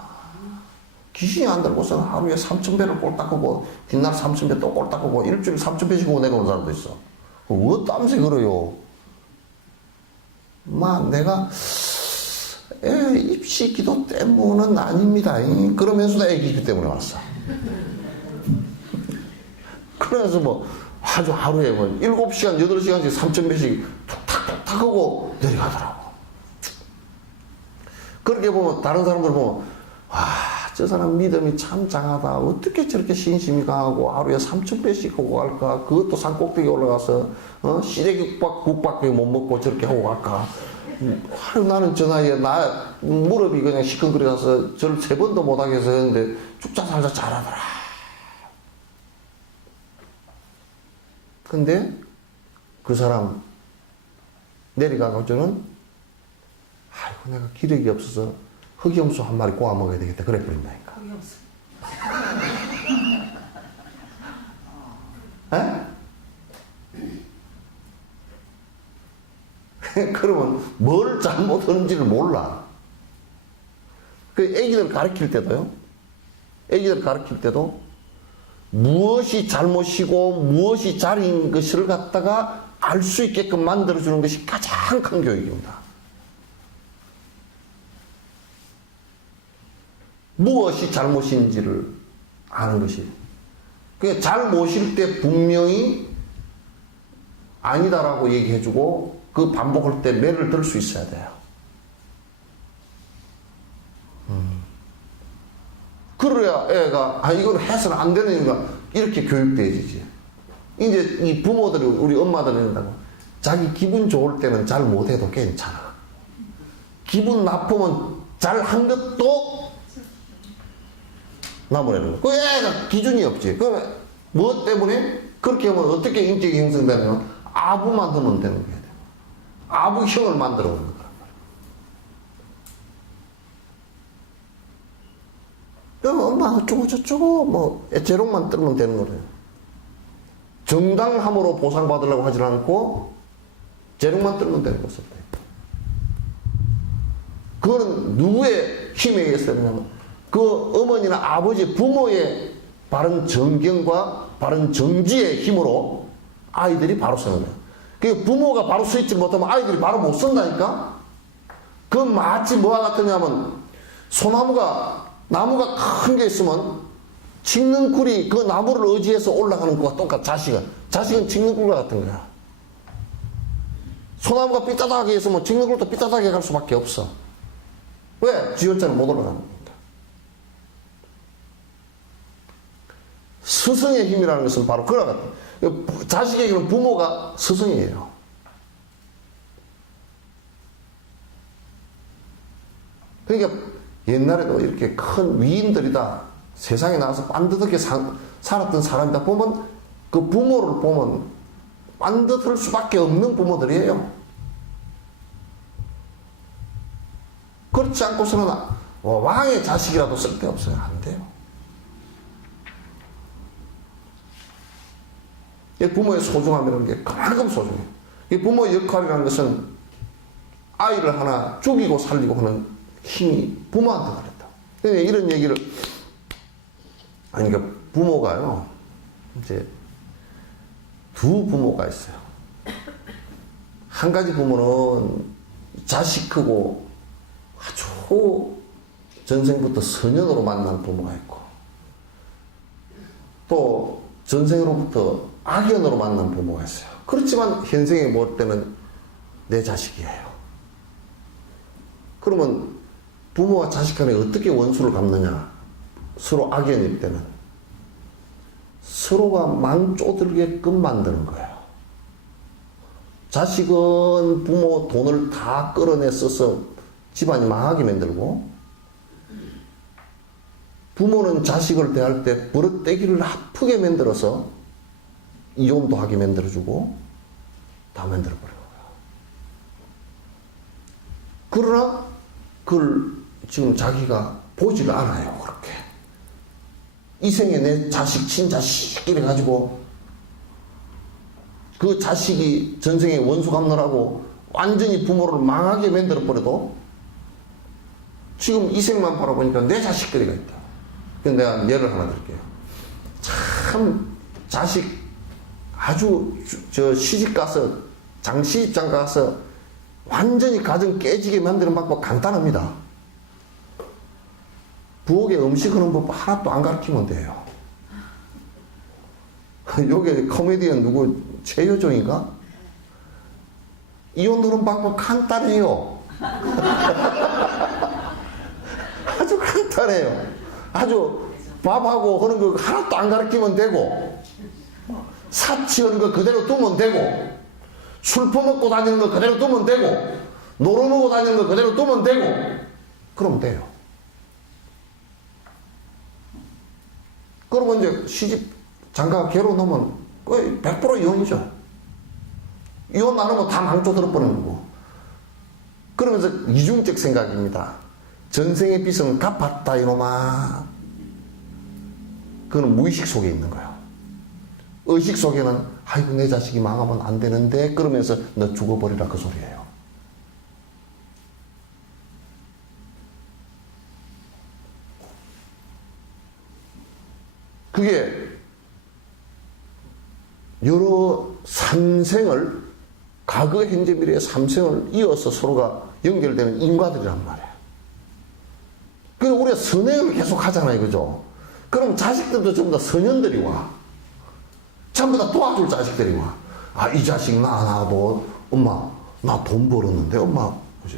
귀신이 안 들고서 하루에 3,000배를 꼴 닦고 뒷날 3,000배 또 꼴 닦고 일주일에 3,000배씩 오고 내려오는 사람도 있어. 왜 땀새 그래요? 내가 입시 기도 때문은 아닙니다. 그러면서도 애기 기도 때문에 왔어. 그래서 뭐 아주 하루에 뭐 7시간, 8시간씩 3,000배씩 툭탁툭탁 하고 내려가더라고. 그렇게 보면 다른 사람들 보면 와 저 사람 믿음이 참 장하다. 어떻게 저렇게 신심이 강하고 하루에 3,000배씩 하고 갈까? 그것도 산 꼭대기 올라가서 시래기국밥밖에 못 먹고 저렇게 하고 갈까? 하루 나는 저 나이에 나 무릎이 그냥 시큰거려서 저를 3번도 못하게 해서 했는데 죽자 살자 잘하더라. 근데 그 사람 내려가고서는 아이고 내가 기력이 없어서 흑염소 한 마리 꼬아 먹어야 되겠다 그래 버린다니까. 흑염소. 에? 그러면 뭘 잘못하는지를 몰라. 그 애기들 가르칠 때도요. 애기들 가르칠 때도 무엇이 잘못이고 무엇이 잘인 것을 갖다가 알 수 있게끔 만들어주는 것이 가장 큰 교육입니다. 무엇이 잘못인지를 아는 것이. 그러니까 잘못일 때 분명히 아니다라고 얘기해주고 그 반복할 때 매를 들 수 있어야 돼요. 그래야 애가 이건 해서는 안 되는 이유가 이렇게 교육돼야지. 이제 이 부모들이 우리 엄마들이 한다고 자기 기분 좋을 때는 잘 못해도 괜찮아. 기분 나쁘면 잘한 것도 나무라는 거. 그 애가 기준이 없지. 그러면 뭐 때문에 그렇게 하면 어떻게 인격이 형성되냐면 아부만 하면 되는 거야. 아부형을 만들어 오는 거란 말이야. 그럼 엄마 어쩌고 저쩌고 뭐 애재롱만 뜨면 되는 거래요. 정당함으로 보상받으려고 하지 않고 재롱만 뜨면 되는 것을. 그거는 누구의 힘에 의해서 되냐면 그 어머니나 아버지 부모의 바른 정경과 바른 정지의 힘으로 아이들이 바로 서는 거예요. 그 부모가 바로 서 있지 못하면 아이들이 바로 못 선다니까. 그 마치 뭐와 같으냐면 나무가 큰 게 있으면 칡는꿀이 그 나무를 의지해서 올라가는 것과 똑같아. 자식은 칡는꿀과 같은 거야. 소나무가 삐딱하게 있으면 칡는꿀도 삐딱하게 갈 수밖에 없어. 왜? 지효자는 못 올라가는 겁니다. 스승의 힘이라는 것은 바로 그와 같아. 자식에게는 부모가 스승이에요. 그러니까 옛날에도 이렇게 큰 위인들이다. 세상에 나와서 반듯하게 살았던 사람이다 보면 그 부모를 보면 반듯할 수밖에 없는 부모들이에요. 그렇지 않고서는 왕의 자식이라도 쓸데없어요. 안 돼요. 부모의 소중함이라는 게 그만큼 소중해요. 부모의 역할이라는 것은 아이를 하나 죽이고 살리고 하는 힘이 부모한테 달렸다. 그러니까 이런 얘기를 그러니까 부모가요. 이제 두 부모가 있어요. 한 가지 부모는 자식 크고 아주 전생부터 선연으로 만난 부모가 있고 또 전생으로부터 악연으로 만난 부모가 있어요. 그렇지만 현생에 볼 때는 내 자식이에요. 그러면 부모와 자식 간에 어떻게 원수를 갚느냐? 서로 악연일 때는 서로가 망쪼들게끔 만드는 거예요. 자식은 부모 돈을 다 끌어내 써서 집안이 망하게 만들고 부모는 자식을 대할 때 버릇떼기를 아프게 만들어서 이혼도 하게 만들어주고 다 만들어버려요. 그러나 그걸 지금 자기가 보지를 않아요. 그렇게 이 생에 내 자식 친자식 이래 가지고 그 자식이 전생에 원수 갚느라고 완전히 부모를 망하게 만들어버려도 지금 이 생만 바라보니까 내 자식들이가 있다. 그래서 내가 예를 하나 드릴게요. 참 자식 아주 시집 가서 장시집장 가서 완전히 가정 깨지게 만드는 방법 간단합니다. 부엌에 음식하는 법 하나도 안 가르치면 돼요. 요게 코미디언 누구 최효정인가? 이혼하는 방법 간단해요. 아주 간단해요. 아주 밥하고 하는 거 하나도 안 가르치면 되고, 사치하는 거 그대로 두면 되고, 술 퍼먹고 다니는 거 그대로 두면 되고, 놀아먹고 다니는 거 그대로 두면 되고, 그러면 돼요. 그러면 이제 시집 장가가 결혼하면 거의 100% 이혼이죠. 이혼 안 하면 다 망조 들어버리는 거고. 그러면서 이중적 생각입니다. 전생의 빚은 갚았다 이놈아. 그거는 무의식 속에 있는 거예요. 의식 속에는 아이고 내 자식이 망하면 안 되는데 그러면서 너 죽어버리라 그 소리예요. 그게 여러 삼생을, 과거 현재 미래의 삼생을 이어서 서로가 연결되는 인과들이란 말이에요. 그래서 우리가 선행을 계속 하잖아요. 그죠? 그럼 자식들도 전부 다 선현들이 와. 전부 다 도와줄 자식들이 와. 아, 이 자식 나도 엄마 나 돈 벌었는데 엄마 그죠?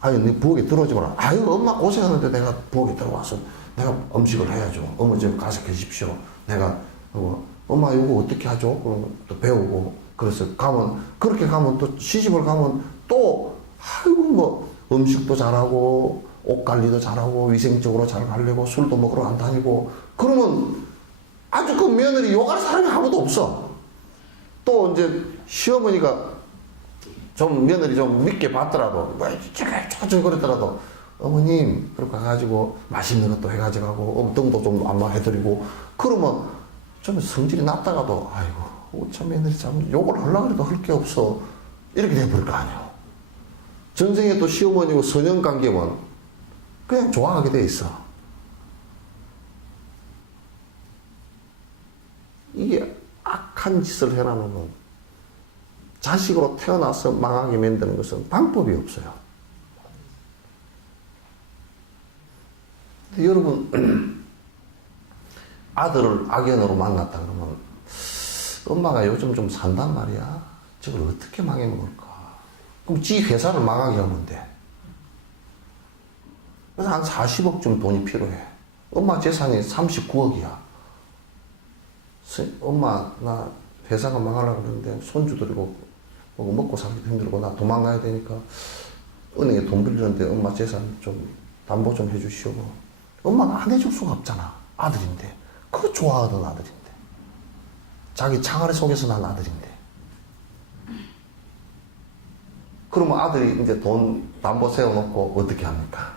아유 네 부엌에 들어오지 마라. 아유 엄마 고생하는데 내가 부엌에 들어와서 내가 음식을 해야죠. 어머 좀 가서 계십시오. 내가 엄마 이거 어떻게 하죠? 그럼 또 배우고 그래서 가면 그렇게 가면 또 시집을 가면 또 아이고 뭐 음식도 잘하고 옷 관리도 잘하고 위생적으로 잘 가려고 술도 먹으러 안 다니고 그러면 아주 그 며느리 욕할 사람이 아무도 없어. 또 이제 시어머니가 좀 며느리 좀 믿게 봤더라도 뭐 쪼쪼쪼 그랬더라도 어머님 그렇게 가가지고 맛있는 것도 해가지고 가고 등도 좀 안마해드리고 그러면 좀 성질이 났다가도 아이고 참 며느리 참 욕을 하려고 해도 할 게 없어 이렇게 돼버릴 거 아니에요. 전생에 또 시어머니고 선형관계면 그냥 좋아하게 돼 있어. 이게 악한 짓을 해놔놓으면 자식으로 태어나서 망하게 만드는 것은 방법이 없어요. 근데 여러분 아들을 악연으로 만났다 그러면 엄마가 요즘 좀 산단 말이야. 저걸 어떻게 망해먹을까? 그럼 지 회사를 망하게 하면 돼. 그래서 한 40억쯤 돈이 필요해. 엄마 재산이 39억이야. 엄마 나 회사가 망하려고 그러는데 손주들이고 먹고 살기도 힘들고 나 도망가야 되니까 은행에 돈 빌리는데 엄마 재산 좀 담보 좀 해주시오. 엄마가 안 해줄 수가 없잖아. 아들인데. 그거 좋아하던 아들인데. 자기 창아리 속에서 난 아들인데. 그러면 아들이 이제 돈 담보 세워놓고 어떻게 합니까?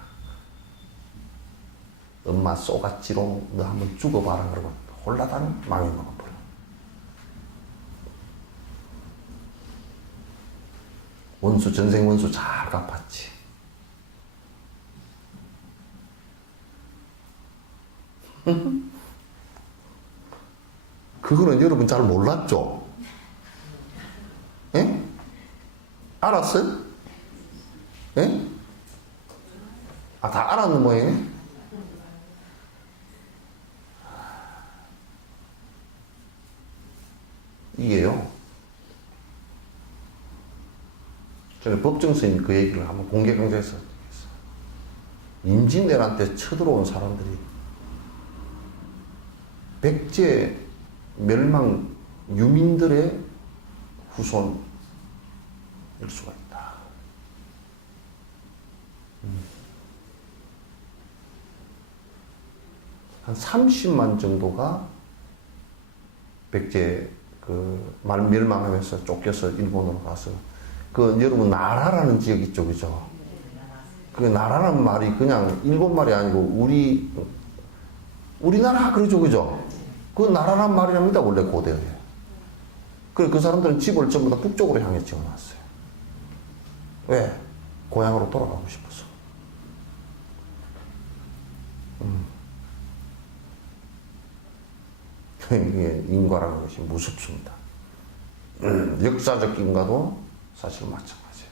엄마 쏘가지롱 너 한번 죽어봐라 그러고 홀라당 망해먹어버려. 원수 전생 원수 잘 갚았지. 그거는 여러분 잘 몰랐죠? 예? 알았어요? 예? 아, 다 알았는 모양이네? 이게요. 저는 법정 스님이 그 얘기를 한번 공개 강좌에서 했어요. 임진왜란 때 쳐들어온 사람들이 백제 멸망 유민들의 후손일 수가 있다. 한 30만 정도가 백제 멸망하면서 쫓겨서 일본으로 가서 그 여러분 나라라는 지역 있죠, 그죠? 그 나라라는 말이 그냥 일본 말이 아니고 우리나라 그러죠, 그죠? 그 나라란 말이랍니다, 원래 고대에. 그래, 그 사람들은 집을 전부 다 북쪽으로 향해 지어놨어요. 왜? 고향으로 돌아가고 싶어서. 이게 인과라는 것이 무섭습니다. 역사적 인과도 사실 마찬가지예요.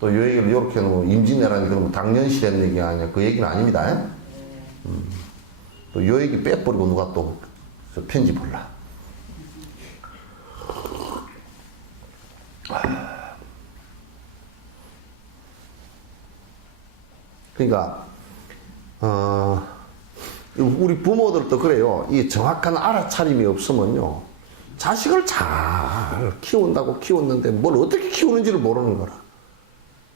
또 이 얘기를 이렇게 놓으면 임진왜란이 그러면 당연시 된 얘기가 아니야. 그 얘기는 아닙니다. 또 이 얘기 빼버리고 누가 또 편집을라. 그러니까 우리 부모들도 그래요. 이 정확한 알아차림이 없으면요. 자식을 잘 키운다고 키웠는데 뭘 어떻게 키우는지를 모르는 거라.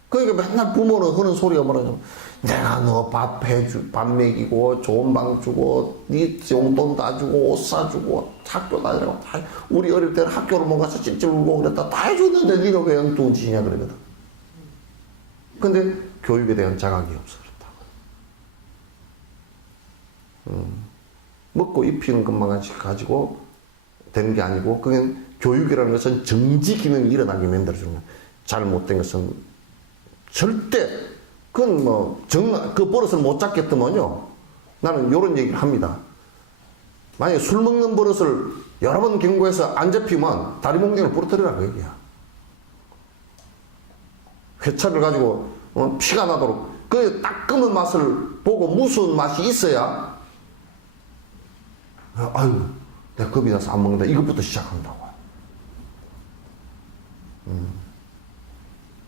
그러니까 맨날 부모는 하는 소리가 뭐라냐면 내가 너 밥 먹이고 좋은 방 주고 네 용돈 다 주고 옷 사주고 학교 다니라고 다 우리 어릴 때는 학교를 못 가서 찔찔 울고 그랬다 다 해줬는데 니는 왜 엉뚱한 짓이냐 그러거든. 근데 교육에 대한 자각이 없어 그렇다고. 먹고 입히는 것만 가지고 되는 게 아니고 그건 교육이라는 것은 정지 기능이 일어나게 만들어주는 거야. 잘못된 것은 절대 그건 그 버릇을 못 잡겠더만요. 나는 이런 얘기를 합니다. 만약에 술 먹는 버릇을 여러 번 경고해서 안 잡히면 다리 몽둥이를 부러뜨리라고 얘기야. 회차를 가지고 피가 나도록 그 따끔한 맛을 보고 무서운 맛이 있어야 아유 내가 겁이 나서 안 먹는다 이것부터 시작한다고.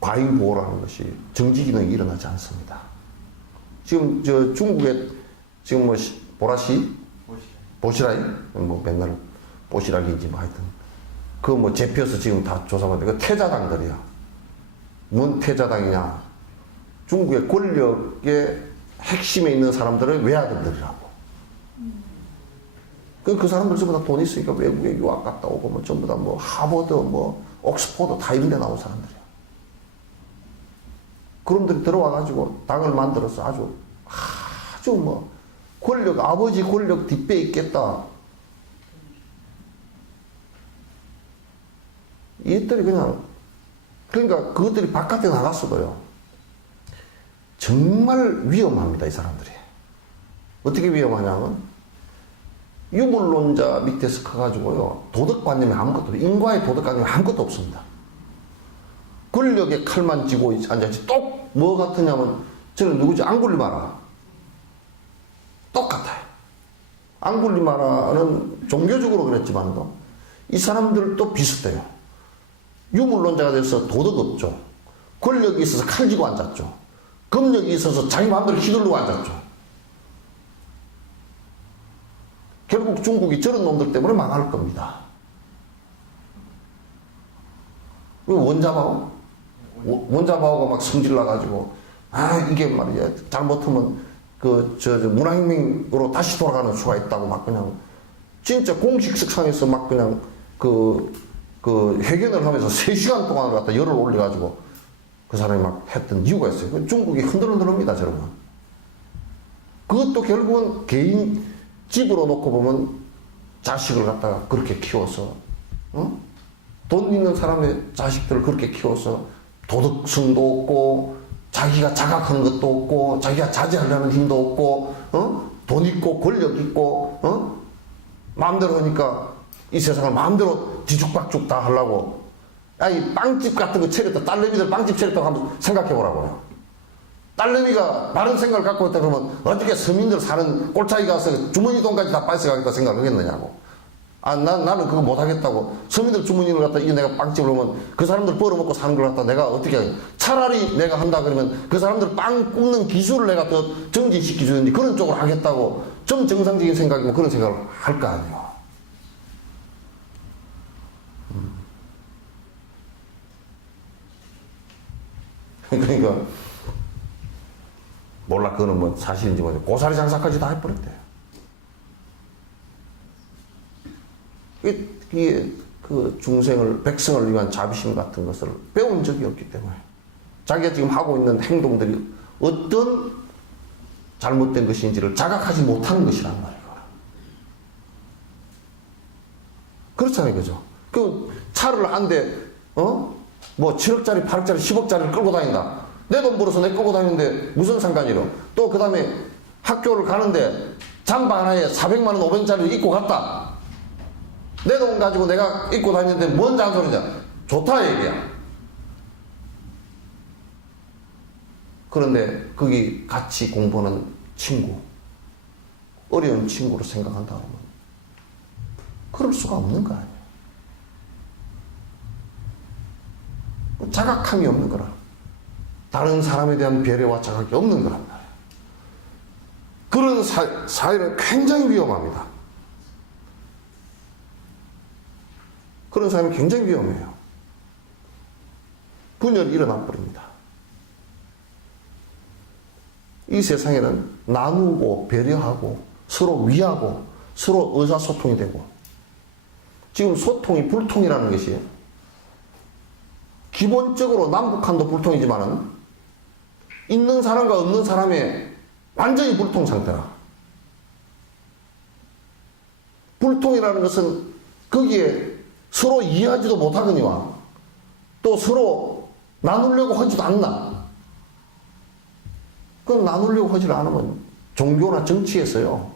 과잉보호라는 것이 정지기능이 일어나지 않습니다. 지금 저 중국에 지금 보시라이 맨날 보시락인지 하여튼 그 제표에서 지금 다 조사받는데 그 태자당들이야. 뭔 태자당이냐? 중국의 권력의 핵심에 있는 사람들은 외아들들이라고. 그 사람들 전부 다 돈 있으니까 외국에 유학 갔다 오고 전부 다 하버드 옥스포드 다 이런 데 나온 사람들이야. 그놈들이 들어와가지고 당을 만들어서 아주 아버지 권력 뒷배에 있겠다. 이들이 그러니까 그것들이 바깥에 나갔어도요. 정말 위험합니다, 이 사람들이. 어떻게 위험하냐면, 유물론자 밑에서 커가지고요, 도덕관념이 아무것도 없어요. 인과의 도덕관념이 아무것도 없습니다. 권력의 칼만 쥐고 앉아있지. 또 뭐 같으냐면 저는 누구지? 앙굴리마라. 똑같아요. 앙굴리마라는 종교적으로 그랬지만도 이 사람들도 비슷해요. 유물론자가 돼서 도덕 없죠. 권력이 있어서 칼 쥐고 앉았죠. 권력이 있어서 자기 마음대로 휘두르고 앉았죠. 결국 중국이 저런 놈들 때문에 망할 겁니다. 원자바오가 막 성질 나가지고, 이게 말이야. 잘못하면, 문화혁명으로 다시 돌아가는 수가 있다고 막 그냥, 진짜 공식석상에서 막 그냥, 회견을 하면서 3시간 동안을 갖다 열을 올려가지고, 그 사람이 막 했던 이유가 있어요. 중국이 흔들흔들합니다, 저러면. 그것도 결국은 개인 집으로 놓고 보면, 자식을 갖다가 그렇게 키워서, 돈 있는 사람의 자식들을 그렇게 키워서, 도덕성도 없고 자기가 자각하는 것도 없고 자기가 자제하려는 힘도 없고 돈 있고 권력 있고 마음대로 하니까 이 세상을 마음대로 뒤죽박죽 다 하려고 이 빵집 같은 거 차렸다 딸내미들 빵집 차렸다고 한번 생각해 보라고요. 딸내미가 바른 생각을 갖고 있다 그러면 어떻게 서민들 사는 꼴차기 가서 주머니 돈까지 다 뺏어가겠다 생각하겠느냐고. 나는 그거 못하겠다고. 서민들 주머니를 갖다 이게 내가 빵집을 오면 그 사람들 벌어먹고 사는 걸 갖다 내가 어떻게 하겠냐. 차라리 내가 한다 그러면 그 사람들 빵 굽는 기술을 내가 더 정진시켜주든지 그런 쪽으로 하겠다고 좀 정상적인 생각이면 그런 생각을 할 거 아니에요. 그러니까 몰라 그거는 사실인지 모르겠는데 고사리 장사까지 다 해버렸대요. 이게 그 중생을, 백성을 위한 자비심 같은 것을 배운 적이 없기 때문에 자기가 지금 하고 있는 행동들이 어떤 잘못된 것인지를 자각하지 못하는 것이란 말이에요. 그렇잖아요, 그죠? 그 차를 한 대, 7억짜리, 8억짜리, 10억짜리를 끌고 다닌다. 내 돈 벌어서 내 끌고 다니는데 무슨 상관이로. 또 그 다음에 학교를 가는데 잠바 하나에 400만 원, 500원짜리를 입고 갔다. 내 돈 가지고 내가 입고 다니는데 뭔 잔소리냐. 좋다 얘기야. 그런데 거기 같이 공부하는 친구, 어려운 친구로 생각한다 그러면 그럴 수가 없는 거 아니에요. 자각함이 없는 거라. 다른 사람에 대한 배려와 자각이 없는 거란 말이에요. 그런 사회는 굉장히 위험합니다. 그런 사회는 굉장히 위험해요. 분열이 일어나 버립니다. 이 세상에는 나누고 배려하고 서로 위하고 서로 의사소통이 되고, 지금 소통이 불통이라는 것이 기본적으로 남북한도 불통이지만은 있는 사람과 없는 사람의 완전히 불통 상태라. 불통이라는 것은 거기에 서로 이해하지도 못하거니와 또 서로 나누려고 하지도 않나. 그럼 나누려고 하지 않으면 종교나 정치에서요.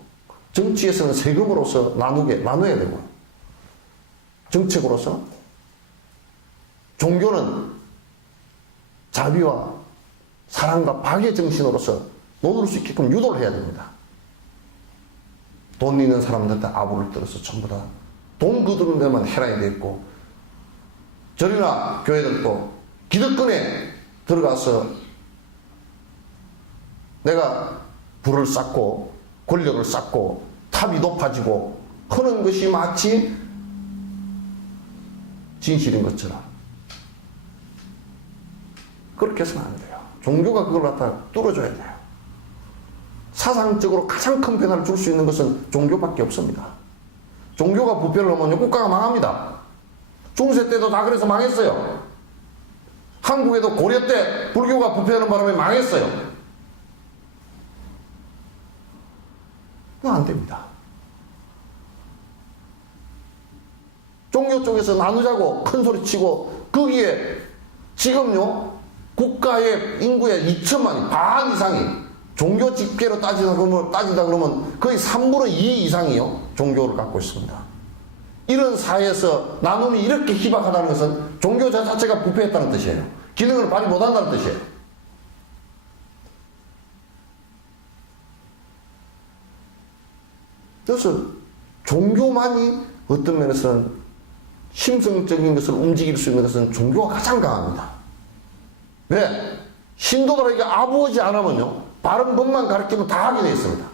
정치에서는 세금으로서 나눠야 되고, 정책으로서, 종교는 자비와 사랑과 박의 정신으로서 나눌 수 있게끔 유도를 해야 됩니다. 돈 있는 사람들한테 아부를 들어서 전부 다 돈 거두는 데만 해라이 돼 있고, 절이나 교회들도 기득권에 들어가서 내가 부를 쌓고 권력을 쌓고 탑이 높아지고 하는 것이 마치 진실인 것처럼, 그렇게 해서는 안 돼요. 종교가 그걸 갖다 뚫어줘야 돼요. 사상적으로 가장 큰 변화를 줄 수 있는 것은 종교밖에 없습니다. 종교가 부패를 하면요, 국가가 망합니다. 중세 때도 다 그래서 망했어요. 한국에도 고려 때 불교가 부패하는 바람에 망했어요. 그건 안 됩니다. 종교 쪽에서 나누자고 큰 소리 치고, 거기에 지금요, 국가의 인구의 2천만이, 반 이상이 종교 집계로 따지다 그러면 거의 3분의 2 이상이요, 종교를 갖고 있습니다. 이런 사회에서 나눔이 이렇게 희박하다는 것은 종교 자체가 부패했다는 뜻이에요. 기능을 발휘 못한다는 뜻이에요. 그래서 종교만이 어떤 면에서는 심성적인 것을 움직일 수 있는 것은 종교가 가장 강합니다. 왜? 신도들에게 아부하지 않으면요, 바른 법만 가르치면 다 하게 되어 있습니다.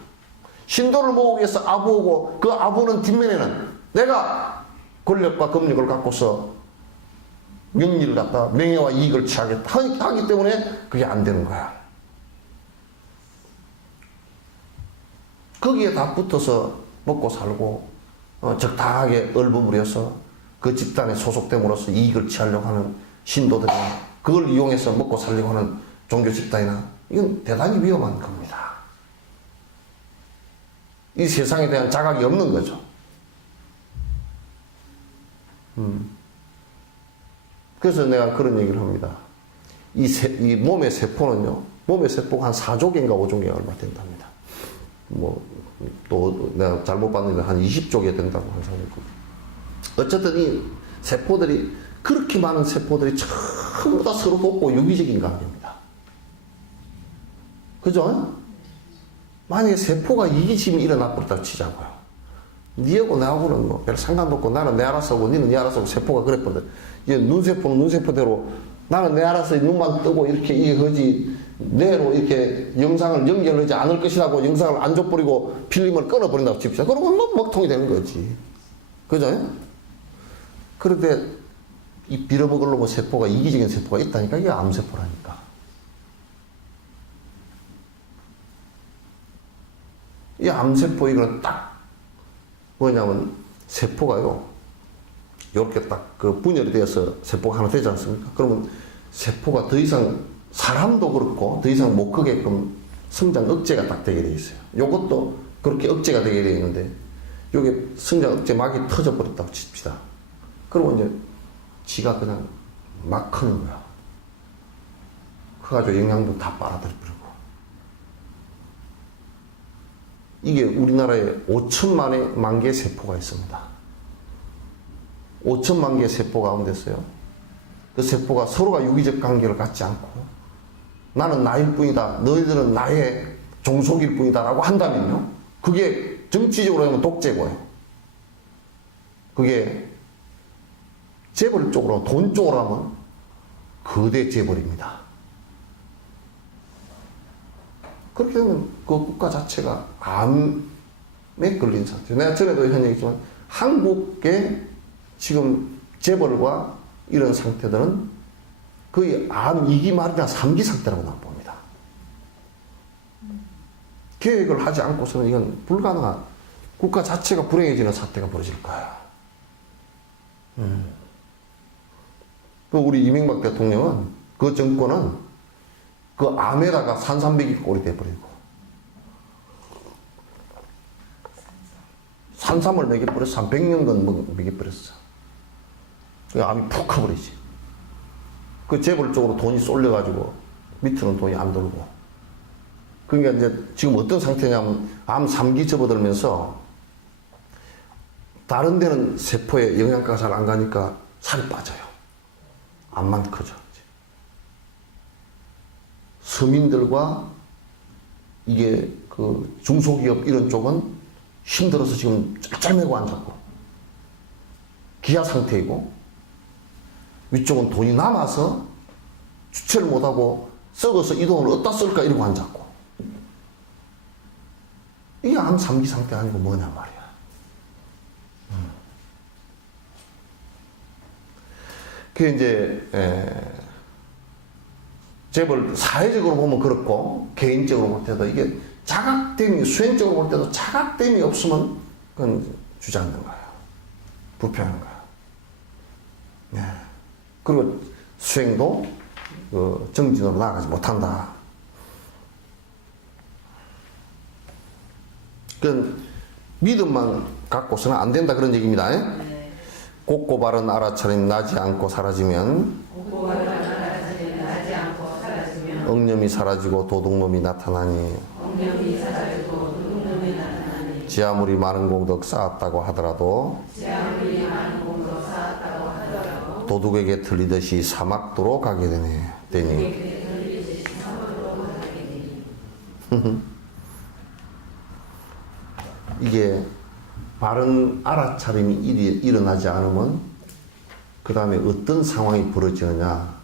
신도를 모으기 위해서 아부하고, 그 아부는 뒷면에는 내가 권력과 검력을 갖고서 명리를 갖다 명예와 이익을 취하겠다 하기 때문에 그게 안 되는 거야. 거기에 다 붙어서 먹고 살고 적당하게 얼버무려서 그 집단에 소속됨으로써 이익을 취하려고 하는 신도들이나 그걸 이용해서 먹고 살려고 하는 종교 집단이나, 이건 대단히 위험한 겁니다. 이 세상에 대한 자각이 없는 거죠. 그래서 내가 그런 얘기를 합니다. 이 몸의 세포는요, 몸의 세포가 한 4조 개인가 5조 개가 얼마 된답니다. 또 내가 잘못 봤는데 한 20조 개 된다고 한 사람이 있고. 어쨌든 이 세포들이, 그렇게 많은 세포들이 전부 다 서로 돕고 유기적인 관계입니다. 그죠? 만약에 세포가 이기심이 일어나 버렸다고 치자고요. 니하고 나하고는 뭐 별 상관도 없고, 나는 내 알아서 하고 니는 네 알아서 하고, 세포가 그랬거든. 이제 눈세포는 눈세포대로 나는 내 알아서 눈만 뜨고 이렇게 하지, 내로 이렇게 영상을 연결하지 않을 것이라고 영상을 안 줘버리고 필름을 끊어버린다고 칩시다. 그러면 뭐 먹통이 되는 거지. 그죠? 그런데 이 빌어먹으려고 세포가, 이기적인 세포가 있다니까. 이게 암세포라니까. 이 암세포, 이거는 딱 뭐냐면, 세포가요, 이렇게 딱 그 분열이 되어서 세포가 하나 되지 않습니까? 그러면 세포가 더 이상, 사람도 그렇고 더 이상 못 크게끔 성장 억제가 딱 되게 돼 있어요. 요것도 그렇게 억제가 되게 돼 있는데, 요게 성장 억제 막이 터져버렸다고 칩시다. 그러면 이제 지가 그냥 막 크는 거야. 커가지고 영양분 다 빨아들여버리고. 이게 우리나라에 5천만 개의 세포가 있습니다. 5천만 개의 세포 가운데서요, 그 세포가 서로가 유기적 관계를 갖지 않고 나는 나일 뿐이다, 너희들은 나의 종속일 뿐이다 라고 한다면요, 그게 정치적으로 하면 독재고요. 그게 재벌 쪽으로, 돈 쪽으로 하면 거대 재벌입니다. 그렇게 되면 그 국가 자체가 암에 걸린 상태. 내가 전에도 한 얘기지만 한국의 지금 재벌과 이런 상태들은 거의 암 2기 말이나 3기 상태라고 난 봅니다. 계획을 하지 않고서는 이건 불가능한, 국가 자체가 불행해지는 사태가 벌어질 거야. 그 우리 이명박 대통령은, 그 정권은 그 암에다가 산삼배기 꼴이 돼버리고 산삼을 먹여버렸어. 한 100년간 먹여버렸어. 그 암이 푹 커버리지. 그 재벌 쪽으로 돈이 쏠려가지고 밑으로는 돈이 안 돌고. 그러니까 이제 지금 어떤 상태냐면 암 3기 접어들면서 다른 데는 세포에 영양가가 잘 안 가니까 살이 빠져요. 암만 커져. 서민들과 이게 그 중소기업 이런 쪽은 힘들어서 지금 짤짤매고 앉았고 기아 상태이고, 위쪽은 돈이 남아서 주체를 못하고 썩어서 이 돈을 어디다 쓸까 이러고 앉았고. 이게 암 3기 상태 아니고 뭐냐 말이야. 그게 이제 재벌 사회적으로 보면 그렇고 개인적으로 볼 때도 이게 자각됨이, 수행적으로 볼 때도 자각됨이 없으면 그건 주저앉는 거예요. 불편한 거예요. 네. 그리고 수행도 정진으로 나아가지 못한다. 그건 믿음만 갖고서는 안 된다 그런 얘기입니다. 네. 곱고 바른 알아차림 나지 않고 사라지면 억념이 사라지고 도둑놈이 나타나니 지 아무리 많은 공덕 쌓았다고 하더라도 도둑에게 틀리듯이 사막도로 가게 되니 이게 바른 알아차림이 일어나지 않으면 그 다음에 어떤 상황이 벌어지느냐.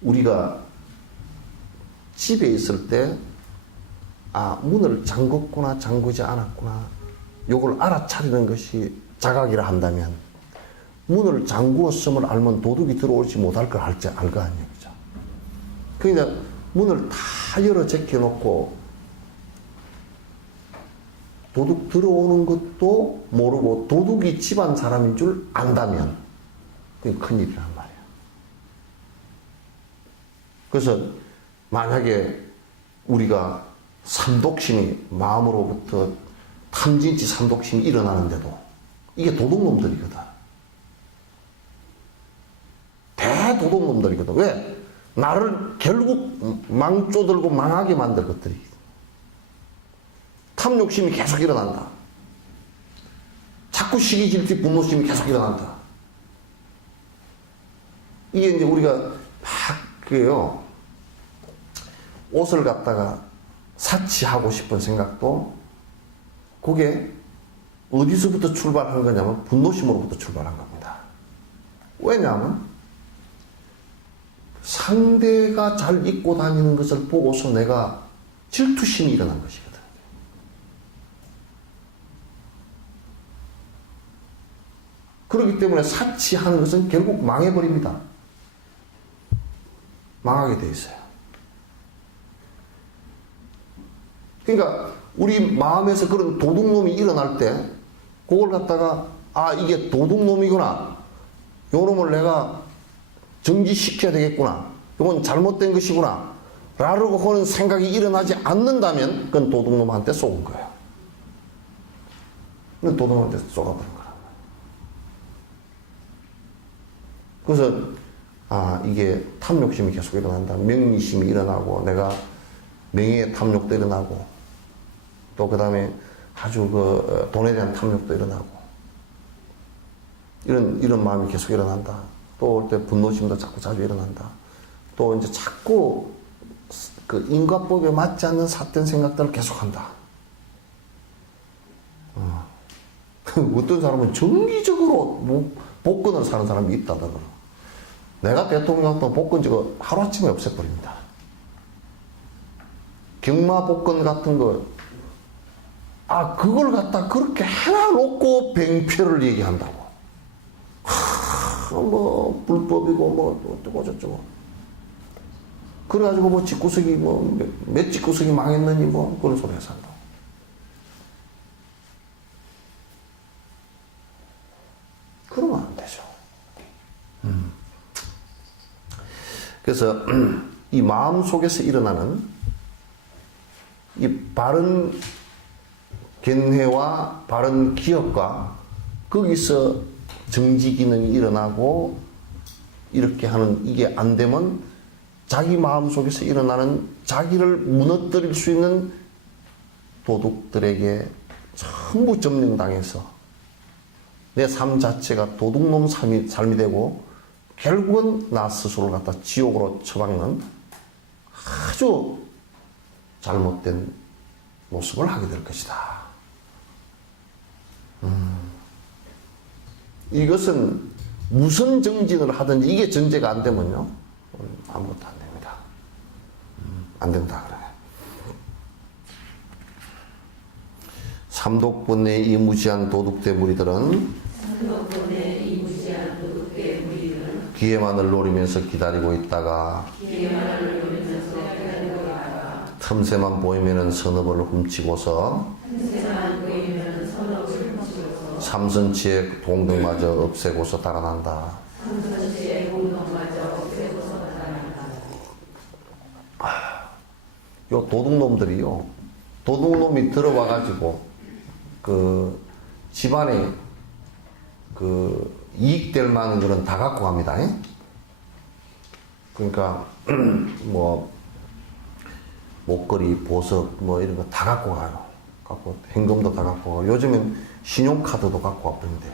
우리가 집에 있을 때 문을 잠궜구나 잠그지 않았구나 요걸 알아차리는 것이 자각이라 한다면, 문을 잠그었음을 알면 도둑이 들어오지 못할 걸 알 거 아니에요. 그죠? 그러니까 문을 다 열어 제껴놓고 도둑 들어오는 것도 모르고 도둑이 집안 사람인 줄 안다면 그게 큰일이란 말이야. 그래서 만약에 우리가 삼독심이, 마음으로부터 탐진치 삼독심이 일어나는데도 이게 도둑놈들이거든. 대도둑놈들이거든. 왜? 나를 결국 망조들고 망하게 만들 것들이. 탐욕심이 계속 일어난다. 자꾸 시기 질투 분노심이 계속 일어난다. 이게 이제 우리가 막 그게요. 옷을 갖다가 사치하고 싶은 생각도 그게 어디서부터 출발한 거냐면 분노심으로부터 출발한 겁니다. 왜냐하면 상대가 잘 입고 다니는 것을 보고서 내가 질투심이 일어난 것이거든. 그렇기 때문에 사치하는 것은 결국 망해버립니다. 망하게 돼 있어요. 그러니까 우리 마음에서 그런 도둑놈이 일어날 때 그걸 갖다가 이게 도둑놈이구나. 요놈을 내가 정지시켜야 되겠구나. 이건 잘못된 것이구나. 라고 하는 생각이 일어나지 않는다면 그건 도둑놈한테 쏘은 거예요. 그건 도둑놈한테 쏘아버린 거란 말이에요. 그래서 이게 탐욕심이 계속 일어난다. 명리심이 일어나고 내가 명예의 탐욕도 일어나고 또 그 다음에 아주 돈에 대한 탐욕도 일어나고 이런 마음이 계속 일어난다. 또 올 때 분노심도 자주 일어난다. 또 이제 자꾸 그 인과법에 맞지 않는 삿된 생각들을 계속한다. 어떤 사람은 정기적으로 복권을 사는 사람이 있다더라. 내가 대통령 때 복권 저거 하루아침에 없애버립니다. 경마복권 같은 거, 그걸 갖다 그렇게 해놔놓고 뱅패를 얘기한다고. 뭐, 불법이고, 뭐, 어쩌고 저쩌고. 그래가지고 뭐, 집구석이 뭐, 몇 집구석이 망했느니 뭐, 그런 소리 해서 한다고. 그러면 안 되죠. 그래서 이 마음 속에서 일어나는 이 바른 견해와 바른 기억과 거기서 정지 기능이 일어나고 이렇게 하는 이게 안 되면 자기 마음 속에서 일어나는 자기를 무너뜨릴 수 있는 도둑들에게 전부 점령당해서 내 삶 자체가 도둑놈 삶이 되고 결국은 나 스스로를 갖다 지옥으로 처박는 아주 잘못된 모습을 하게 될 것이다. 이것은 무슨 정진을 하든지 이게 전제가 안 되면요, 아무것도 안 됩니다. 안 된다 그래. 삼독분의 이 무지한 도둑대 무리들은 기회만을 노리면서 기다리고 있다가 틈새만 보이면은 선업을 훔치고서 삼선치의 동등마저 없애고서 달아난다. 요 도둑놈들이요, 도둑놈이 들어와가지고 그 집안에 그 이익될 만한 거는 다 갖고 갑니다. 그러니까 뭐 목걸이, 보석 뭐 이런 거 다 갖고 가요. 갖고 현금도 다 갖고 가고 요즘엔 신용카드도 갖고 와버린대요.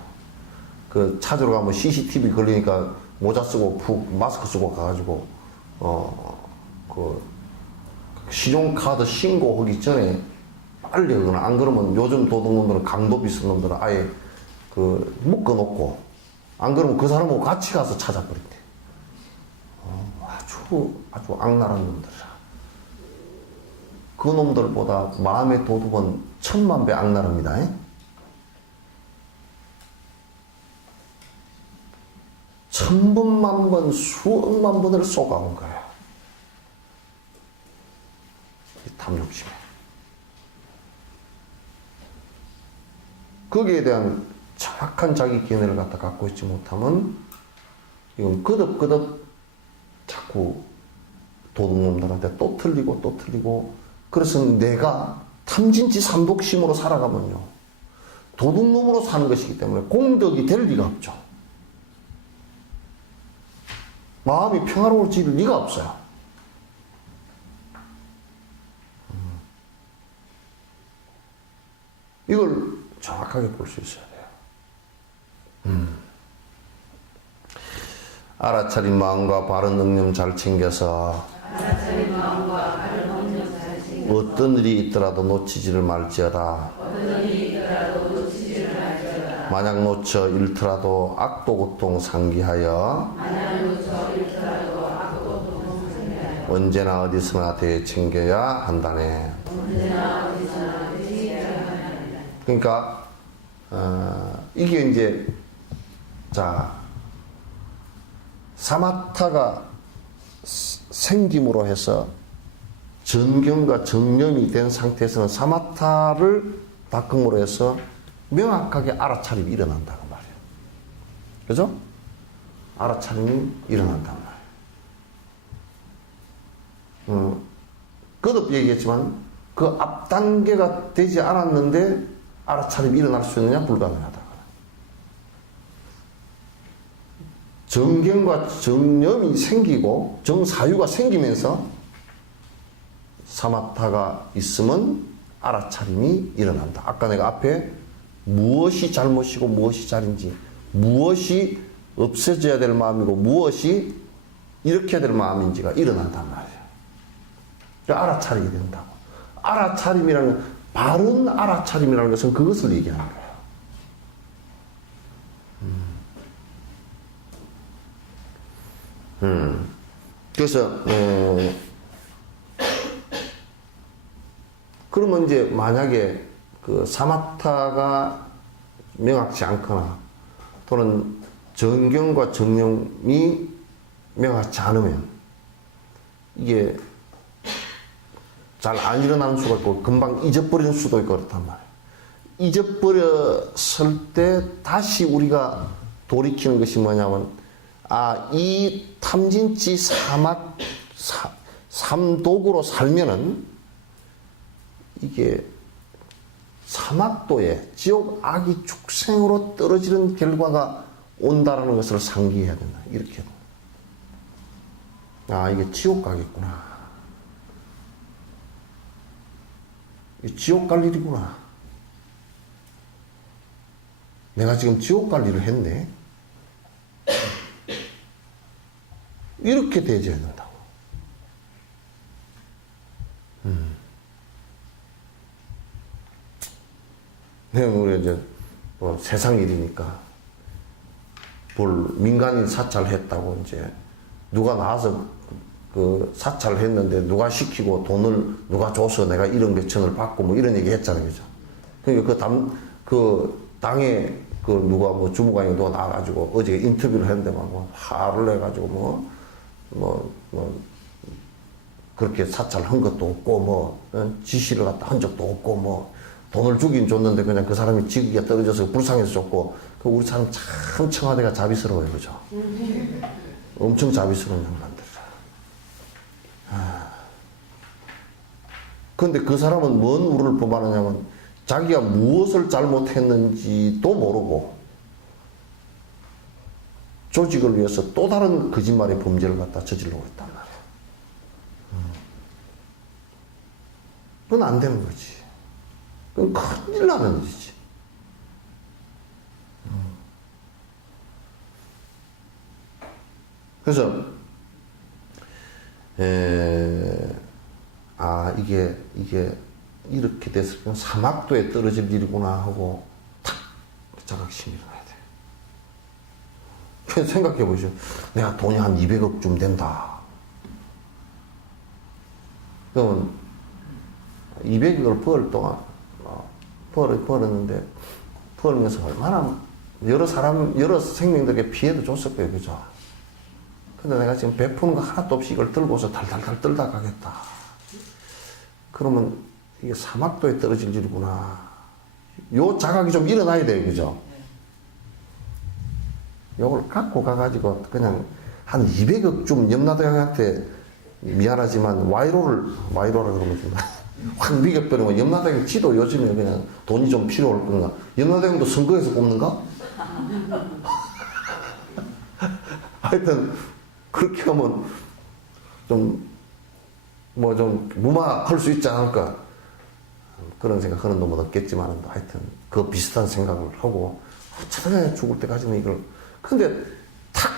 그 찾으러 가면 CCTV 걸리니까 모자 쓰고 푹 마스크 쓰고 가가지고 그 신용카드 신고하기 전에 빨리 하거나 안 그러면 요즘 도둑놈들은 강도 비슷한 놈들은 아예 그 묶어놓고 안 그러면 그 사람하고 같이 가서 찾아버린대. 아주 악랄한 놈들이라. 그 놈들보다 마음의 도둑은 1000만 배 악랄합니다. 1000번만 번, 수억만 번을 쏘가온 거예요. 이 탐욕심에. 거기에 대한 정확한 자기 견해를 갖고 있지 못하면 이건 끄덕끄덕 자꾸 도둑놈들한테 또 틀리고 또 틀리고. 그래서 내가 탐진치 삼독심으로 살아가면요, 도둑놈으로 사는 것이기 때문에 공덕이 될 리가 없죠. 마음이 평화로워질 리가 없어요. 이걸 정확하게 볼 수 있어야 돼요. 알아차린 마음과 바른 능념 잘 챙겨서 어떤 일이 있더라도 놓치지를 말지어다. 만약 놓쳐 잃더라도 악도 고통 상기하여 언제나 어디서나 대 챙겨야 한다네. 그러니까 이게 이제 사마타가 생김으로 해서 전경과 정념이 된 상태에서는 사마타를 닦음으로 해서 명확하게 알아차림이 일어난다고 말이에요. 그죠? 알아차림이 일어난단 말이에요. 거듭 얘기했지만 그 앞 단계가 되지 않았는데 알아차림이 일어날 수 있느냐? 불가능하다. 정경과 정념이 생기고 정사유가 생기면서 사마타가 있으면 알아차림이 일어난다. 아까 내가 앞에 무엇이 잘못이고 무엇이 잘인지, 무엇이 없애져야 될 마음이고 무엇이 이렇게 될 마음인지가 일어난단 말이에요. 알아차리게 된다고. 알아차림이라는, 바른 알아차림이라는 것은 그것을 얘기하는 거예요. 그래서 그러면 이제 만약에 그 사마타가 명확치 않거나 또는 정경과 정령이 명확치 않으면 이게 잘 안 일어나는 수가 있고 금방 잊어버리는 수도 있고 그렇단 말이에요. 잊어버렸을 때 다시 우리가 돌이키는 것이 뭐냐면 이 탐진치 삼독으로 살면은 이게 사막도에 지옥 악이 축생으로 떨어지는 결과가 온다라는 것을 상기해야 된다. 이렇게. 이게 지옥 가겠구나. 이 지옥 갈 일이구나. 내가 지금 지옥 갈 일을 했네. 이렇게 대해줘야 된다고. 네, 우리 이제 뭐 세상 일이니까 민간인 사찰했다고 이제 누가 나와서 그 사찰을 했는데 누가 시키고 돈을 누가 줘서 내가 1억 몇천을 받고 뭐 이런 얘기 했잖아요. 그죠? 그러니까 그 당에 그 누가 뭐 주무관이 누가 나와가지고 어제 인터뷰를 했는데 막 화를 내가지고 그렇게 사찰한 것도 없고 지시를 갖다 한 적도 없고 돈을 주긴 줬는데 그냥 그 사람이 직위가 떨어져서 불쌍해서 줬고 우리 사람 참 청와대가 자비스러워요. 그죠? 엄청 자비스러운 양반들. 근데 그 사람은 뭔 우를 범하느냐면 자기가 무엇을 잘못했는지도 모르고 조직을 위해서 또 다른 거짓말의 범죄를 갖다 저지르고 있단 말이야. 그건 안 되는 거지. 그건 큰일 나는 일이지. 그래서 이게 이렇게 됐을 때 사막도에 떨어질 일이구나 하고 탁 자각심이 일어나야 돼. 그래서 생각해 보시죠. 내가 돈이 한 200억쯤 된다. 그러면 200억을 벌 동안 벌었는데 벌면서 얼마나 여러 생명들에게 피해도 줬을 거예요. 그죠? 근데 내가 지금 베푸는 거 하나도 없이 이걸 들고서 달달달 떨다 가겠다. 그러면 이게 사막도에 떨어질 일이구나. 요 자각이 좀 일어나야 돼요. 그죠? 요걸 갖고 가가지고 그냥 한 200억쯤 염라대왕한테 미안하지만 와이로라 그러면 좀 확 미격버리면 염라대왕 지도 요즘에 그냥 돈이 좀 필요할 건가? 염라대왕도 선거에서 뽑는가? 하여튼 그렇게 하면 좀 무마할 수 있지 않을까 그런 생각하는 놈은 없겠지만 하여튼 그 비슷한 생각을 하고 차라리 죽을 때까지는 이걸 근데 탁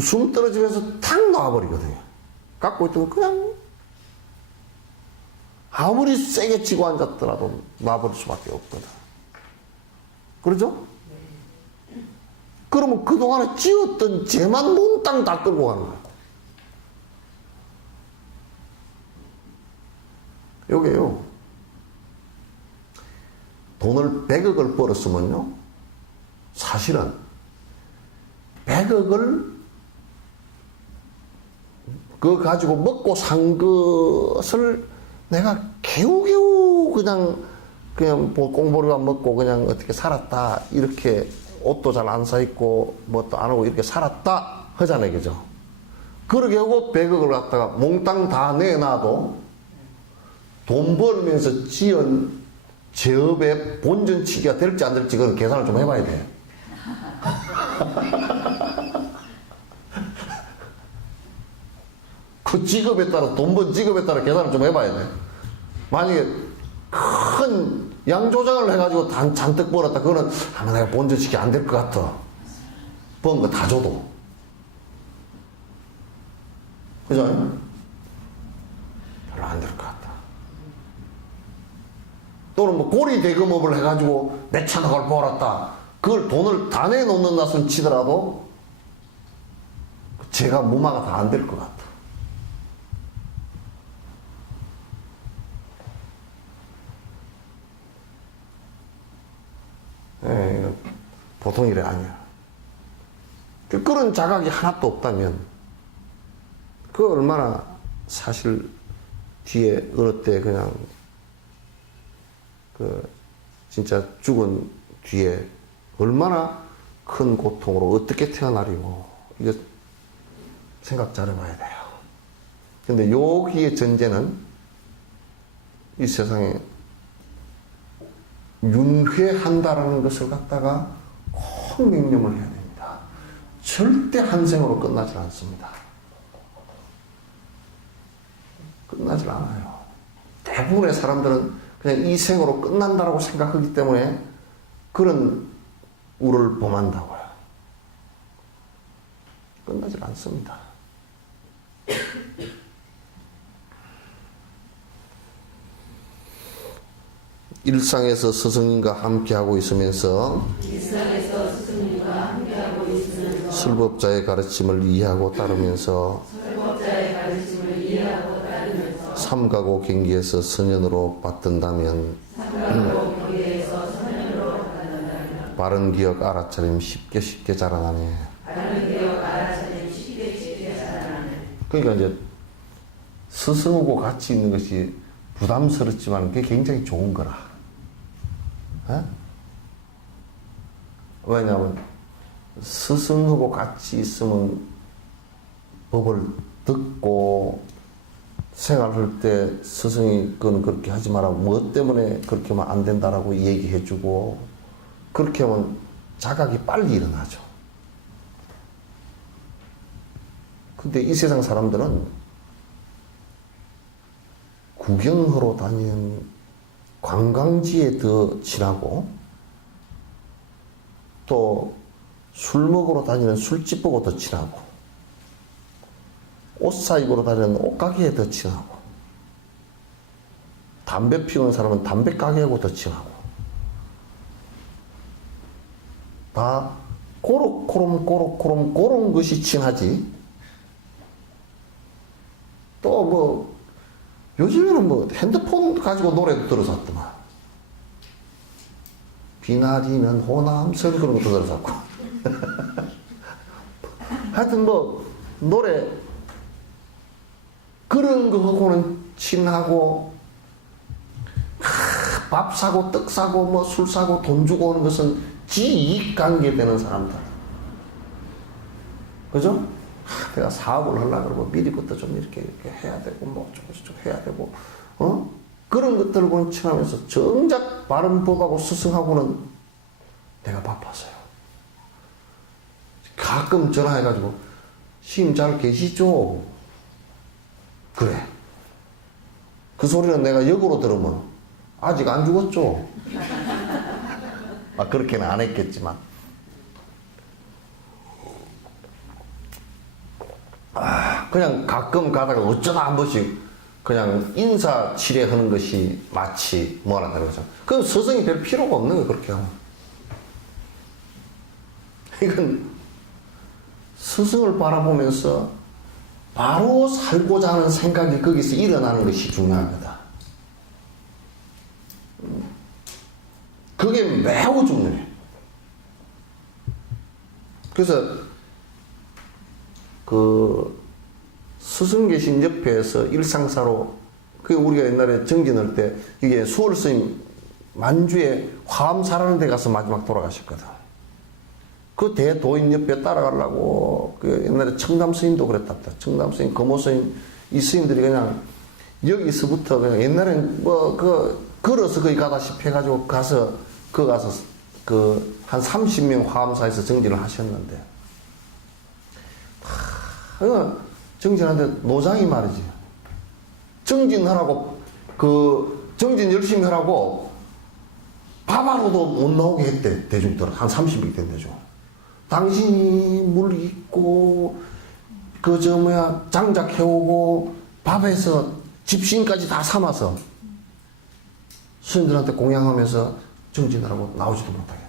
숨 떨어지면서 탁 놔버리거든요. 갖고 있던 건 그냥 아무리 세게 쥐고 앉았더라도 놔버릴 수밖에 없거든. 그러죠? 그러면 그동안에 쥐었던 죄만 몽땅 다 끌고 가는 거야. 요게요. 돈을 100억을 벌었으면요. 사실은 100억을 그거 가지고 먹고 산 것을 내가 겨우겨우 그냥 뭐 꽁보리만 먹고 그냥 어떻게 살았다. 이렇게 옷도 잘 안 사입고 뭐 또 안 하고 이렇게 살았다 하잖아요. 그죠? 그러게 하고 100억을 갖다가 몽땅 다 내놔도 돈 벌면서 지은 제업의 본전치기가 될지 안 될지 그건 계산을 좀 해봐야 돼. 그 직업에 따라 돈 번 직업에 따라 계산을 좀 해봐야 돼. 만약에 큰 양조장을 해가지고 잔뜩 벌었다. 그거는 아마 내가 본전치기 안 될 것 같아. 번 거 다 줘도. 그죠? 별로 안 될 것 같다. 또는 뭐 고리 대금업을 해가지고 몇천억을 벌었다. 그걸 돈을 다 내놓는 낯은 치더라도 제가 무마가 다 안 될 것 같아. 보통 일이 아니야. 그런 자각이 하나도 없다면 그 얼마나 사실 뒤에 어느 때 그냥 그 진짜 죽은 뒤에 얼마나 큰 고통으로 어떻게 태어나리고 이거 생각 잘 해봐야 돼요. 근데 여기의 전제는 이 세상에 윤회한다라는 것을 갖다가 꼭 명령을 해야 됩니다. 절대 한 생으로 끝나질 않습니다. 끝나질 않아요. 대부분의 사람들은 그냥 이 생으로 끝난다라고 생각하기 때문에 그런 우를 범한다고요. 끝나질 않습니다. 일상에서 스승님과 함께하고 있으면서 설법자의 가르침을 이해하고 따르면서 삼가고 경기에서 선연으로 받든다면 바른 기억 알아차림 쉽게 자라나네. 그러니까 이제 스승하고 같이 있는 것이 부담스럽지만 그게 굉장히 좋은 거라. 에? 왜냐하면 스승하고 같이 있으면 법을 듣고 생활할 때 스승이 그건 그렇게 하지 마라, 뭐 때문에 그렇게 하면 안 된다라고 얘기해주고, 그렇게 하면 자각이 빨리 일어나죠. 근데 이 세상 사람들은 구경하러 다니는 관광지에 더 친하고, 또 술 먹으러 다니는 술집 보고 더 친하고, 옷 사입으러 다니는 옷가게에 더 친하고, 담배 피우는 사람은 담배 가게하고 더 친하고, 다 꼬록꼬롬 그런 것이 친하지. 또 뭐 요즘에는 뭐 핸드폰 가지고 노래도 들어서 왔더만. 비나리는 호남선 그런 것도 들어서 왔고. 하여튼 뭐 노래 그런 거 하고는 친하고, 밥 사고 떡 사고 뭐 술 사고 돈 주고 오는 것은 지이익 관계 되는 사람들. 그죠? 내가 사업을 하려고 그러고 미리부터 좀 이렇게 해야 되고 뭐 조금씩 해야 되고, 그런 것들하고는 친하면서 정작 바른 법하고 스승하고는 내가 바빠서요. 가끔 전화해가지고 스님 잘 계시죠? 그래. 그 소리는 내가 역으로 들으면 아직 안 죽었죠? 그렇게는 안 했겠지만. 그냥 가끔 가다가 어쩌다 한 번씩 그냥 인사 치레하는 것이 마치 뭐라는 거죠. 그건 스승이 될 필요가 없는 거예요, 그렇게 하면. 이건 스승을 바라보면서 바로 살고자 하는 생각이 거기서 일어나는 것이 중요한 거다. 그게 매우 중요해. 그래서 그 스승 계신 옆에서 일상사로, 그 우리가 옛날에 정진할 때 이게 수월 스님 만주에 화엄사라는 데 가서 마지막 돌아가셨거든. 그 대도인 옆에 따라가려고 그 옛날에 청담 스님도 그랬답니다. 청담 스님, 거모 스님, 이 스님들이 그냥 여기서부터 그냥 옛날엔 뭐 걸어서 거기 가다시피 해가지고 가서 그 한 30명 화엄사에서 정진을 하셨는데, 정진하는데 노장이 말이지. 정진하라고, 정진 열심히 하라고 밥하고도 못 나오게 했대, 대중들. 한 30명 된 대중. 당신이 물 있고, 장작 해오고, 밥에서 집신까지 다 삼아서 스님들한테 공양하면서 정진하라고 나오지도 못하겠다.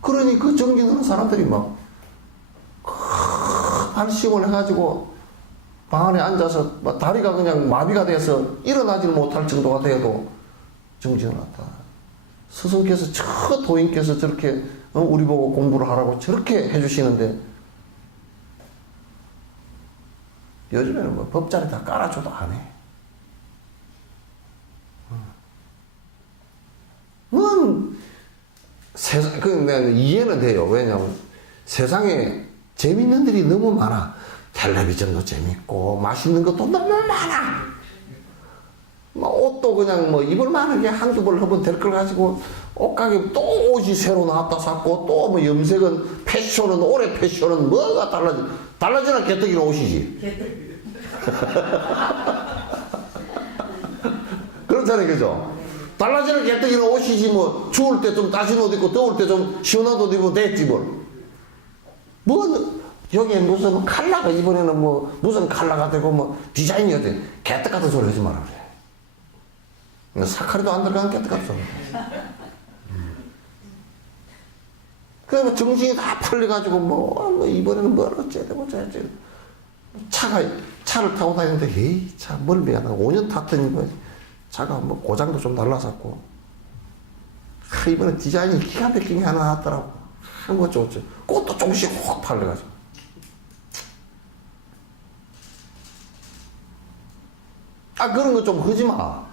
그러니 그 정진하는 사람들이 막, 발심을 해가지고 방 안에 앉아서 다리가 그냥 마비가 돼서 일어나지 못할 정도가 돼도 정진을 했다. 스승께서 저 도인께서 저렇게 우리 보고 공부를 하라고 저렇게 해주시는데 요즘에는 뭐 법자리 다 깔아줘도 안 해. 뭔 세상 내가 이해는 돼요. 왜냐하면 세상에 재밌는 일이 너무 많아. 텔레비전도 재밌고 맛있는 것도 너무 많아. 뭐 옷도 그냥 뭐 입을 만하게 한두 벌 하면 될 걸 가지고 옷가게 또 옷이 새로 나왔다 샀고 또 뭐 염색은 패션은 올해 패션은 뭐가 달라지나 개떡이는 옷이지. 그렇잖아요, 그죠? 달라지는 개떡이는 옷이지 뭐 추울 때 좀 따신 옷 입고 더울 때 좀 시원한 옷 입으면 됐지 뭘. 뭐 여기에 무슨 컬러가 이번에는 뭐 무슨 컬러가 되고 뭐 디자인이 어때 개떡 같은 소리 하지 마라 그래. 사카리도 안 들어간 개떡 같은 소리. 그러면 정신이 다 풀려가지고 뭐 이번에는 뭘 어쩌고 저쩌고 차를 타고 다니는데 에이 차 멀미가 나고 5년 탔더니 뭐 차가 뭐 고장도 좀 날라섰고 이번에 디자인이 기가 막힌 게 하나 나왔더라고. 뭐 어쩌고 그것도 조금씩 확 팔려가지고 그런 거 좀 하지 마.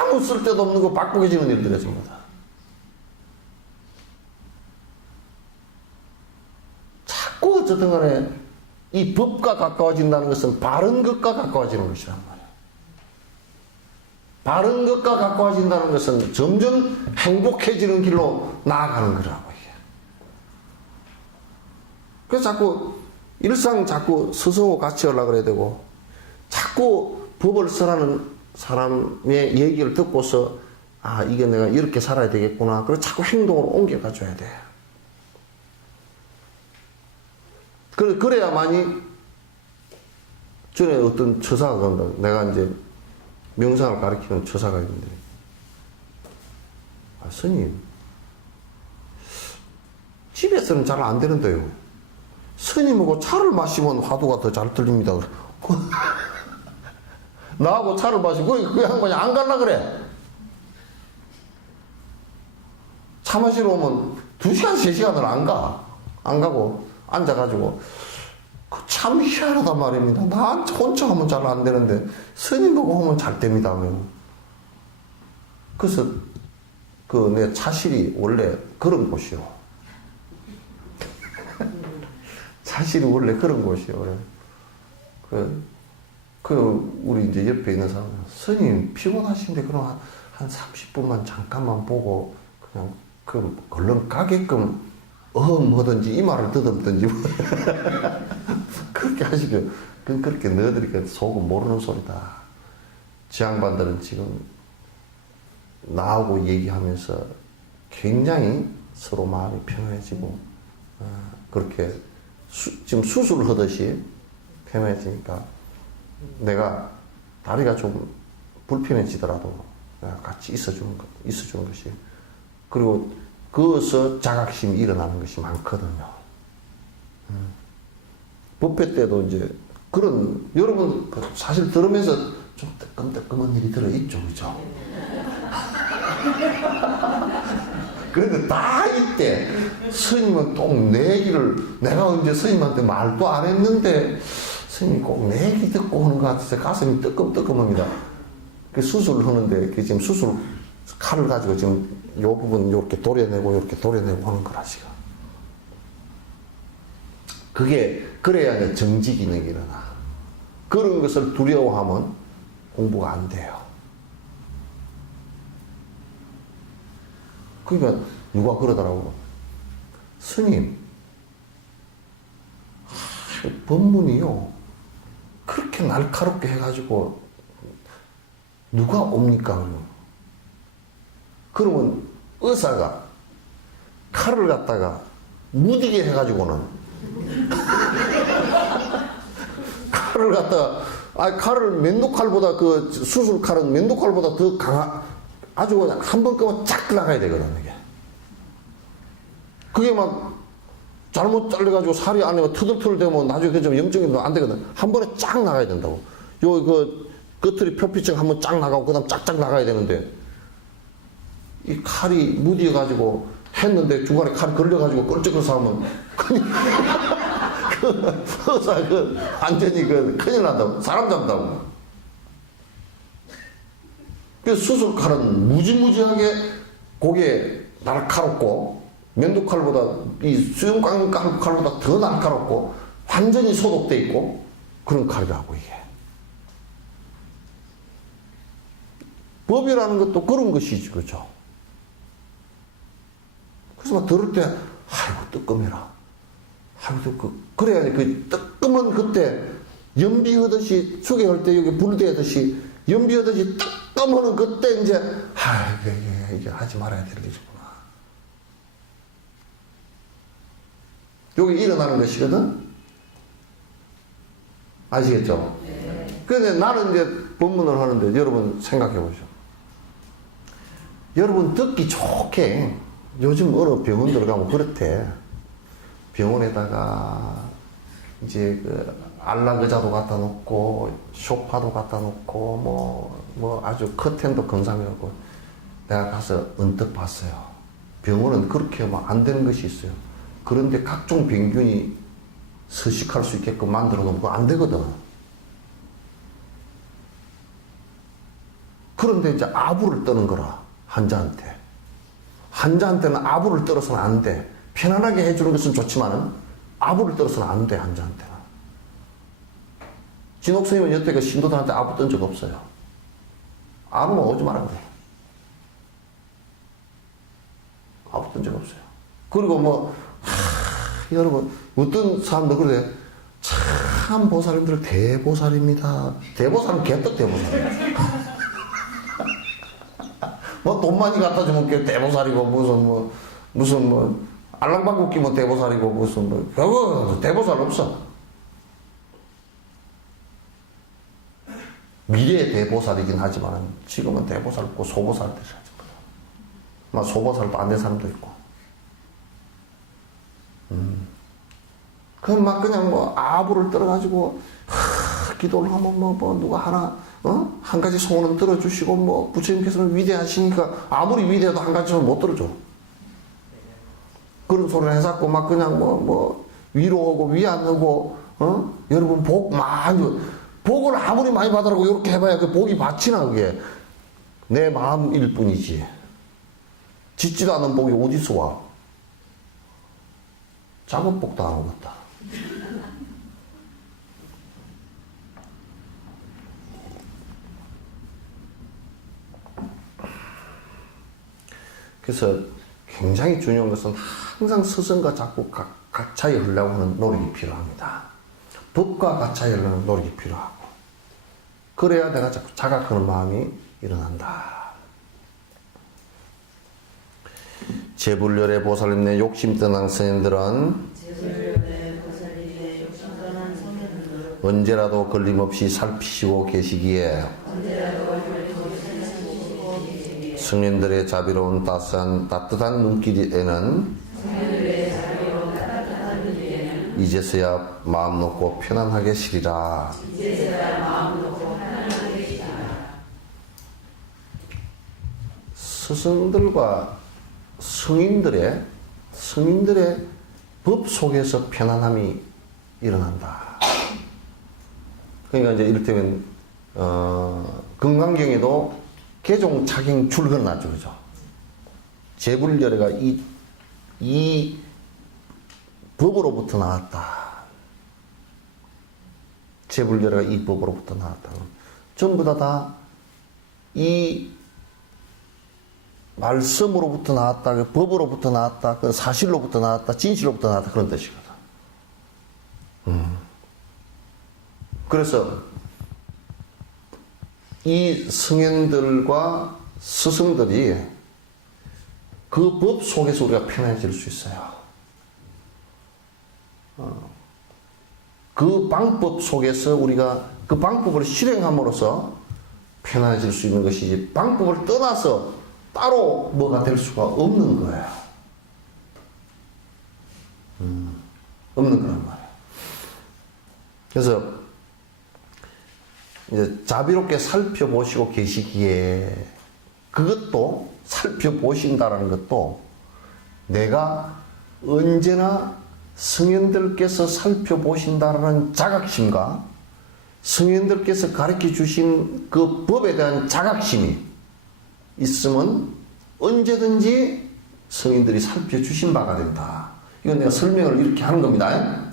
아무 쓸데도 없는 거 바꾸게 지는 일들이야 전부 다. 자꾸 어쨌든 간에 이 법과 가까워진다는 것은 바른 것과 가까워지는 것이란 말이야. 바른 것과 가까워진다는 것은 점점 행복해지는 길로 나아가는 거라고 이게. 그래서 자꾸 일상 자꾸 스승하고 같이 하려고 그래야 되고 자꾸 법을 쓰라는 사람의 얘기를 듣고서 이게 내가 이렇게 살아야 되겠구나. 그래서 자꾸 행동으로 옮겨가줘야 돼. 그래야만이 전에 어떤 처사가 그런다. 내가 이제 명상을 가르치는 처사가 있는데 스님 집에서는 잘 안 되는데요. 스님하고 차를 마시면 화두가 더 잘 들립니다. 나하고 차를 마시고 그 양반이 안 갈라 그래. 차 마시러 오면 2시간 3시간을 안 가고 앉아가지고 참 희한하단 말입니다. 나 혼자 하면 잘 안 되는데 스님하고 하면 잘 됩니다. 그래서 내 차실이 원래 그런 곳이요. 차실이 원래 그런 곳이요. 우리 이제 옆에 있는 사람은 스님 피곤하신데 그럼 한 30분만 잠깐만 보고 그냥 얼른 가게끔 하든지 이 말을 듣든지 그렇게 하시고 그렇게 너희들이 속은 모르는 소리다. 지 양반들은 지금 나하고 얘기하면서 굉장히 서로 마음이 평온해지고 그렇게 지금 수술을 하듯이 평온해지니까 내가 다리가 좀 불편해지더라도 내가 같이 있어주는 것이 그리고 그것서 자각심이 일어나는 것이 많거든요. 법회 때도 이제 그런 여러분 사실 들으면서 좀 뜨끔뜨끔한 일이 들어있죠, 그죠? 그런데 다 이때 스님은 꼭 내 얘기를 내가 언제 스님한테 말도 안 했는데 스님이 꼭 내 얘기 듣고 오는 것 같아서 가슴이 뜨끔뜨끔합니다. 그 수술을 하는데 그 지금 수술 칼을 가지고 지금 요 부분 이렇게 도려내고 하는 거라 지금. 그래야 이제 정지 기능이 일어나. 그런 것을 두려워하면 공부가 안 돼요. 그러니까 누가 그러더라고. 스님, 법문이요. 그렇게 날카롭게 해가지고 누가 옵니까? 그러면 의사가 칼을 갖다가 무디게 해가지고는 칼을 갖다가 칼을 면도칼보다 그 수술칼은 면도칼보다 더 아주 그냥 한 번 끄면 쫙 나가야 되거든 이게. 그게 막 잘못 잘려가지고 살이 안에 터들터들 되면 나중에 그 좀 염증이 안 되거든. 한 번에 쫙 나가야 된다고. 그 겉털이 표피층 한번 쫙 나가고 그다음 쫙쫙 나가야 되는데 이 칼이 무디어가지고 했는데 중간에 칼이 걸려가지고 껄쩍거려서 하면 그 의사 완전히 큰일 난다고. 사람 잡는다고. 그 수술칼은 무지무지하게 고개 날카롭고 면도칼보다 이 수영광 칼보다 더 날카롭고 완전히 소독돼 있고 그런 칼이라고 이게. 법이라는 것도 그런 것이지, 그죠? 그래서 막 들을 때, 아이고, 뜨끔해라. 아이고, 그래야지, 그 뜨끔은 그때, 연비하듯이, 수개할 때 여기 불대듯이, 연비하듯이 뜨끔하는 그때 이제, 이게 하지 말아야 될 일이구나. 여기 일어나는 것이거든? 아시겠죠? 그런데 나는 이제 법문을 하는데, 여러분 생각해 보죠. 여러분 듣기 좋게, 요즘 어느 병원 들어가면 그렇대. 병원에다가 이제 안락 의자도 갖다 놓고 소파도 갖다 놓고 뭐 아주 커튼도 건상이라고. 내가 가서 언뜻 봤어요. 병원은 그렇게 하면 안 되는 것이 있어요. 그런데 각종 병균이 서식할 수 있게끔 만들어 놓으면 그거 안 되거든. 그런데 이제 아부를 떠는 거라, 환자한테. 환자한테는 아부를 떨어서는 안 돼. 편안하게 해주는 것은 좋지만은 아부를 떨어서는 안 돼, 환자한테는. 진옥 선생님은 여태 그 신도들한테 아부 떤 적 없어요. 아부는 오지 마라 그래. 아부 떤 적 없어요. 그리고 여러분, 어떤 사람도 그래. 참 보살님들 대보살입니다. 대보살은 개떡 대보살이야. 돈 많이 갖다 주면 대보살이고, 무슨 알랑방구 끼면 대보살이고, 그거 대보살 없어. 미래의 대보살이긴 하지만, 지금은 대보살 없고 소보살들이 하지. 막 소보살도 안 된 사람도 있고. 그럼 그냥 아부를 떨어가지고, 기도를 하면 누가 하나, 한 가지 소원은 들어주시고, 부처님께서는 위대하시니까, 아무리 위대해도 한 가지 소원 못 들어줘. 그런 소리를 해갖고, 그냥 위로하고, 위안하고, 여러분, 복을 아무리 많이 받으라고 이렇게 해봐야 그 복이 받치나, 그게. 내 마음일 뿐이지. 짓지도 않은 복이 어디서 와? 작은 복도 안 오겠다. 그래서 굉장히 중요한 것은 항상 스승과 자꾸 가차에 하려고 하는 노력이 필요합니다. 법과 가차에 하려는 노력이 필요하고. 그래야 내가 자꾸 자각하는 마음이 일어난다. 제불열의 보살님네 욕심 떠난 스님들은 언제라도 걸림없이 살피시고 계시기에 스님들의 자비로운 따뜻한 눈길에는 이제서야 마음 놓고 편안하게 쉬리라. 스승들과 성인들의 법 속에서 편안함이 일어난다. 그러니까 이제 이를테면 금강경에도 개종 차경 줄건 나죠, 그죠? 제불열애가 이 법으로부터 나왔다. 제불열애가 이 법으로부터 나왔다. 전부 다 이 말씀으로부터 나왔다, 그 법으로부터 나왔다, 그 사실로부터 나왔다, 진실로부터 나왔다, 그런 뜻이거든. 그래서 이 성현들과 스승들이 그 법 속에서 우리가 편해질 수 있어요. 그 방법 속에서 우리가 그 방법을 실행함으로써 편안해질 수 있는 것이지, 방법을 떠나서 따로 뭐가 될 수가 없는 거예요. 없는 거란 말이에요. 그래서 이제 자비롭게 살펴보시고 계시기에 그것도 살펴보신다라는 것도 내가 언제나 성현들께서 살펴보신다라는 자각심과 성현들께서 가르쳐 주신 그 법에 대한 자각심이 있으면 언제든지 성인들이 살펴주신 바가 된다. 이건 내가 설명을 이렇게 하는 겁니다.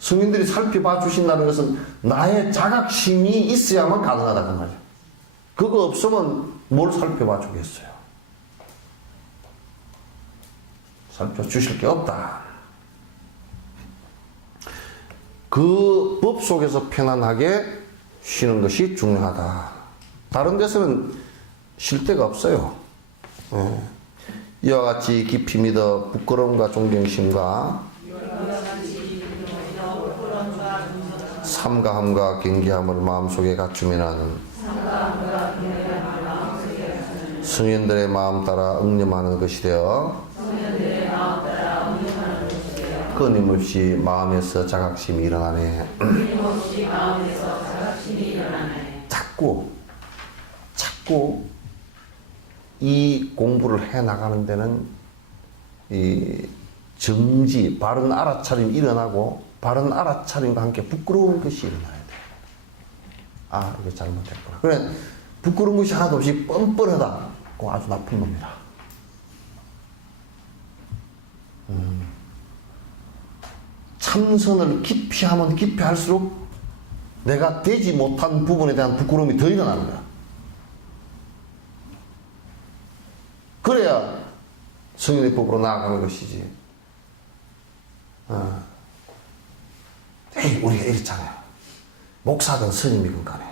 성인들이 살펴봐 주신다는 것은 나의 자각심이 있어야만 가능하다는 말이죠. 그거 없으면 뭘 살펴봐 주겠어요. 살펴주실 게 없다. 그 법 속에서 편안하게 쉬는 것이 중요하다. 다른 데서는 쉴 데가 없어요. 이와 같이 깊이 믿어 부끄러움과 존경심과 삼가함과 경계함을 마음속에 갖추면은 성현들의 마음 따라 응념하는 것이 되어 끊임없이 마음에서 자각심이 일어나네. 자꾸 이 공부를 해 나가는 데는 이 정지, 바른 알아차림이 일어나고 바른 알아차림과 함께 부끄러운 것이 일어나야 돼. 아, 이거 잘못했구나. 그래, 부끄러운 것이 하나도 없이 뻔뻔하다. 그거 아주 나쁜 놈이다. 참선을 깊이 하면 깊이 할수록 내가 되지 못한 부분에 대한 부끄러움이 더 일어나는 거야. 그래야 성인의 법으로 나아가는 것이지. 에이, 우리가 이랬잖아요. 목사든 스님이든 간에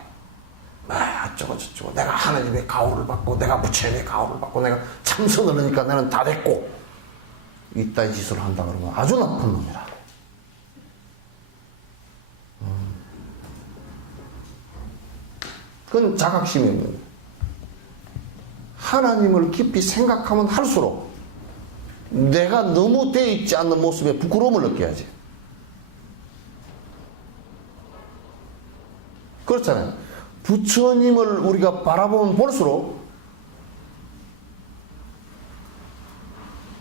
어쩌고 저쩌고 내가 하나님의 가호를 받고 내가 부처님의 가호를 받고 내가 참선을 하니까 나는 다 됐고 이따위 짓을 한다 그러면 아주 나쁜 놈이라. 그건 자각심이 없는 거예요. 하나님을 깊이 생각하면 할수록 내가 너무 돼 있지 않는 모습에 부끄러움을 느껴야지. 그렇잖아요. 부처님을 우리가 바라보면 볼수록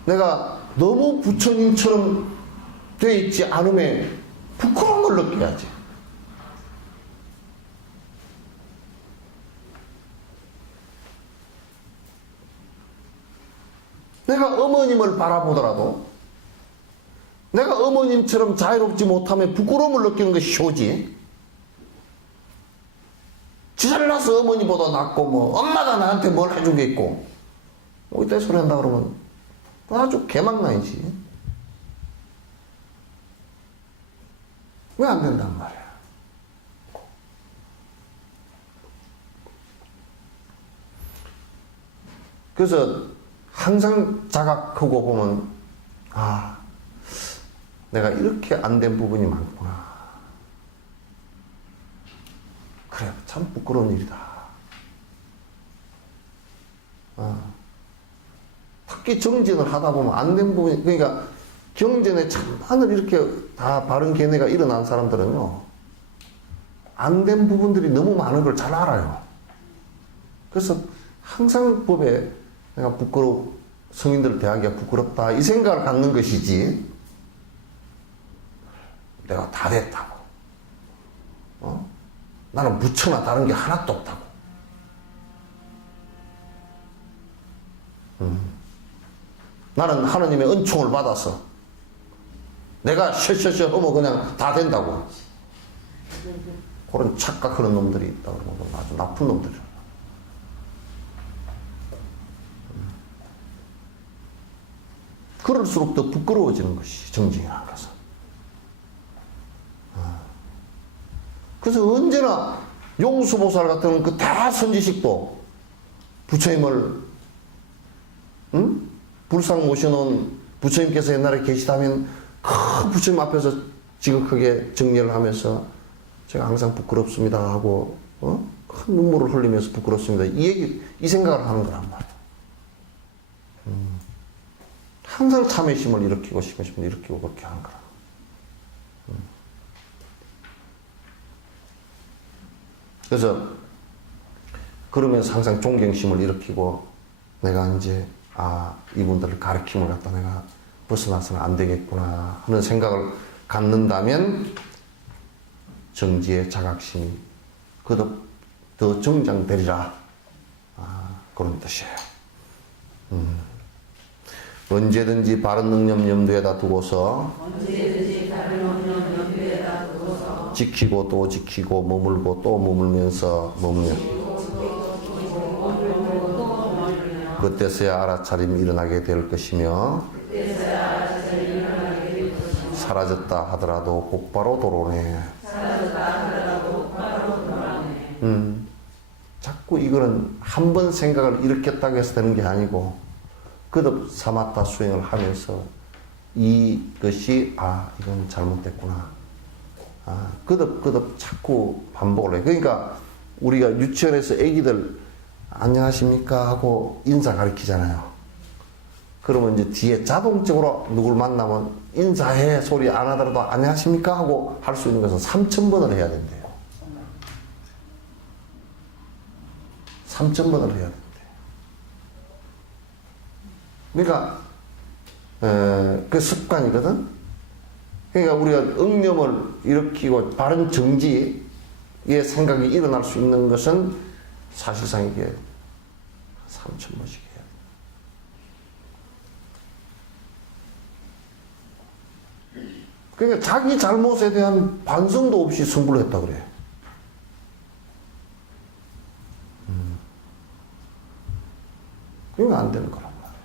내가 너무 부처님처럼 돼 있지 않음에 부끄러움을 느껴야지. 내가 어머님을 바라보더라도 내가 어머님처럼 자유롭지 못하면 부끄러움을 느끼는 것이 효지. 지 잘나서 어머니보다 낫고 뭐 엄마가 나한테 뭘 해준 게 있고 뭐 이따 소리 한다 그러면 아주 개망나이지. 왜 안 된단 말이야. 그래서 항상 자각하고 보면 아, 내가 이렇게 안 된 부분이 많구나. 그래, 참 부끄러운 일이다. 특히 정진을 하다 보면 안 된 부분이, 그러니까 경전에 참 하늘 이렇게 다 바른 견해가 일어난 사람들은요, 안 된 부분들이 너무 많은 걸 잘 알아요. 그래서 항상 법에 내가 성인들을 대하기가 부끄럽다 이 생각을 갖는 것이지 내가 다 됐다고 나는 부처나 다른 게 하나도 없다고 나는 하나님의 은총을 받아서 내가 셔셔셔 하면 그냥 다 된다고 그런 착각하는 놈들이 있다고 그러면 아주 나쁜 놈들이야. 그럴수록 더 부끄러워지는 것이 정증이라는 것은. 그래서 언제나 용수보살 같은 그 대선지식도 부처님을 불상 모셔놓은 부처님께서 옛날에 계시다면 큰 부처님 앞에서 지극하게 정리를 하면서 제가 항상 부끄럽습니다 하고 큰 눈물을 흘리면서 부끄럽습니다 이 생각을 하는 거란 말이에요. 항상 참회심을 일으키고 싶으심을 일으키고 그렇게 하는 거라. 그래서 그러면서 항상 존경심을 일으키고 내가 이제 이분들을 가르침을 갖다 내가 벗어나서는 안 되겠구나 하는 생각을 갖는다면 정지의 자각심이 거듭 더 정장되리라. 그런 뜻이에요. 언제든지 바른 능념 염두에다 두고서 지키고 또 지키고 머물고 또 머물면서 그때서야 알아차림이 일어나게 될 것이며 사라졌다 하더라도 곧바로 돌아오네. 자꾸 이거는 한 번 생각을 일으켰다고 해서 되는 게 아니고 거듭 사마타 수행을 하면서 이것이 이건 잘못됐구나. 거듭 자꾸 반복을 해. 그러니까 우리가 유치원에서 애기들 안녕하십니까 하고 인사 가르치잖아요. 그러면 이제 뒤에 자동적으로 누굴 만나면 인사해 소리 안 하더라도 안녕하십니까 하고 할 수 있는 것은 3,000번을 해야 된대요. 3,000번을 해야 된대요. 그러니까 그 습관이거든. 그러니까 우리가 응념을 일으키고 바른 정지의 생각이 일어날 수 있는 것은 사실상 이게 3,000번씩 해야 돼. 그러니까 자기 잘못에 대한 반성도 없이 승부를 했다 그래. 그러면 안 되는 거란 말이에요.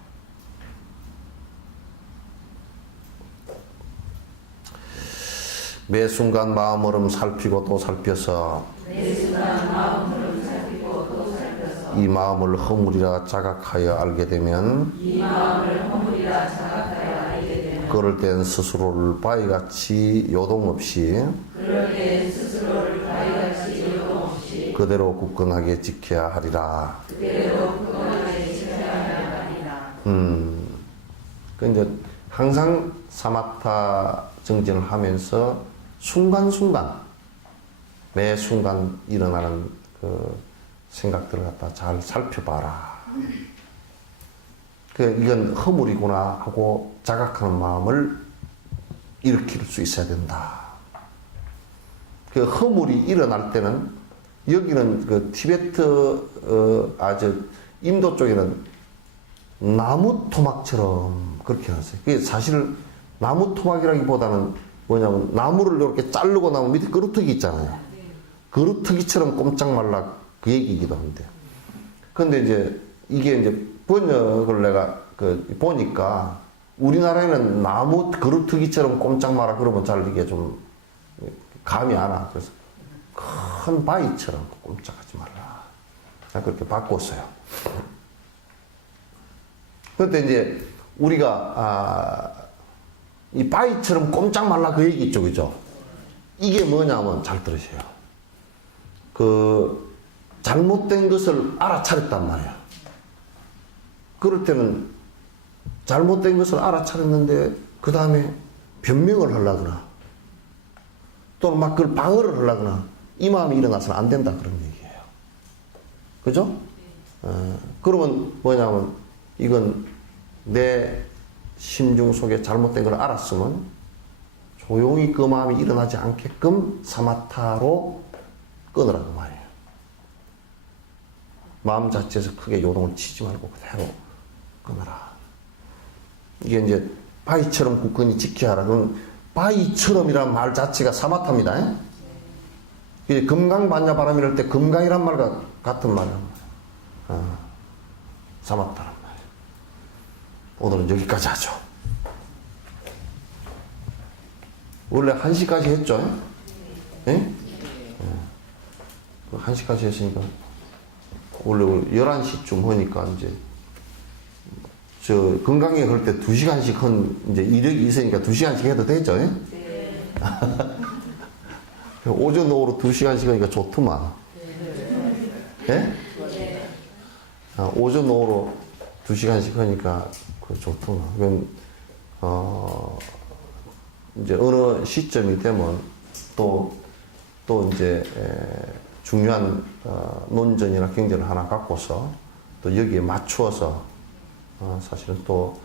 매 순간 마음으로 살피고 또 살펴서 이 마음을 허물이라 자각하여 알게 되면 그럴 땐 스스로를 바위같이 요동없이 그대로 굳건하게 지켜야 하리라. 그 이제 항상 사마타 정진을 하면서 순간순간 매 순간 일어나는 그 생각들을 갖다 잘 살펴봐라. 이건 허물이구나 하고 자각하는 마음을 일으킬 수 있어야 된다. 그 허물이 일어날 때는 여기는 그 티베트 인도 쪽에는 나무 토막처럼 그렇게 해놨어요. 그게 사실 나무 토막이라기보다는 뭐냐면 나무를 이렇게 자르고 나면 밑에 그루터기 있잖아요. 그루터기처럼 꼼짝 말라 그 얘기이기도 한데. 근데 이제 이게 이제 번역을 내가 보니까 우리나라에는 나무 그루터기처럼 꼼짝 마라 그러면 잘 이게 좀 감이 안 와. 그래서 큰 바위처럼 꼼짝하지 말라. 그렇게 바꿨어요. 그런데 이제 우리가 이 바위처럼 꼼짝 말라 그 얘기 있죠, 그죠? 이게 뭐냐면 잘 들으세요. 그 잘못된 것을 알아차렸단 말이야. 그럴 때는 잘못된 것을 알아차렸는데 그 다음에 변명을 하려거나 또는 막 그걸 방어를 하려거나 이 마음이 일어나서는 안 된다 그런 얘기예요. 그죠? 그러면 뭐냐면 이건 내 심중 속에 잘못된 걸 알았으면 조용히 그 마음이 일어나지 않게끔 사마타로 끊으라고 말이에요. 마음 자체에서 크게 요동을 치지 말고 그대로 끊어라. 이게 이제 바위처럼 굳건히 지켜야 하라. 그럼 바위처럼이란 말 자체가 사마타입니다. 이제 금강반야바람 이럴 때 금강이란 말과 같은 말이란 말이에요. 사마타란 말이에요. 오늘은 여기까지 하죠. 원래 1시까지 했죠? 예? 1시까지 했으니까 원래 11시쯤 하니까 이제 저 건강에 그럴 때 2시간씩 이제 이력이 있으니까 2시간씩 해도 되죠? 예? 네. 오전 오후로 2시간씩 하니까 좋더만. 예? 오전 오후로 2시간씩 하니까 좋더만. 그럼 이제 어느 시점이 되면 또 이제 중요한 논전이나 경전을 하나 갖고서 또 여기에 맞추어서 사실은 또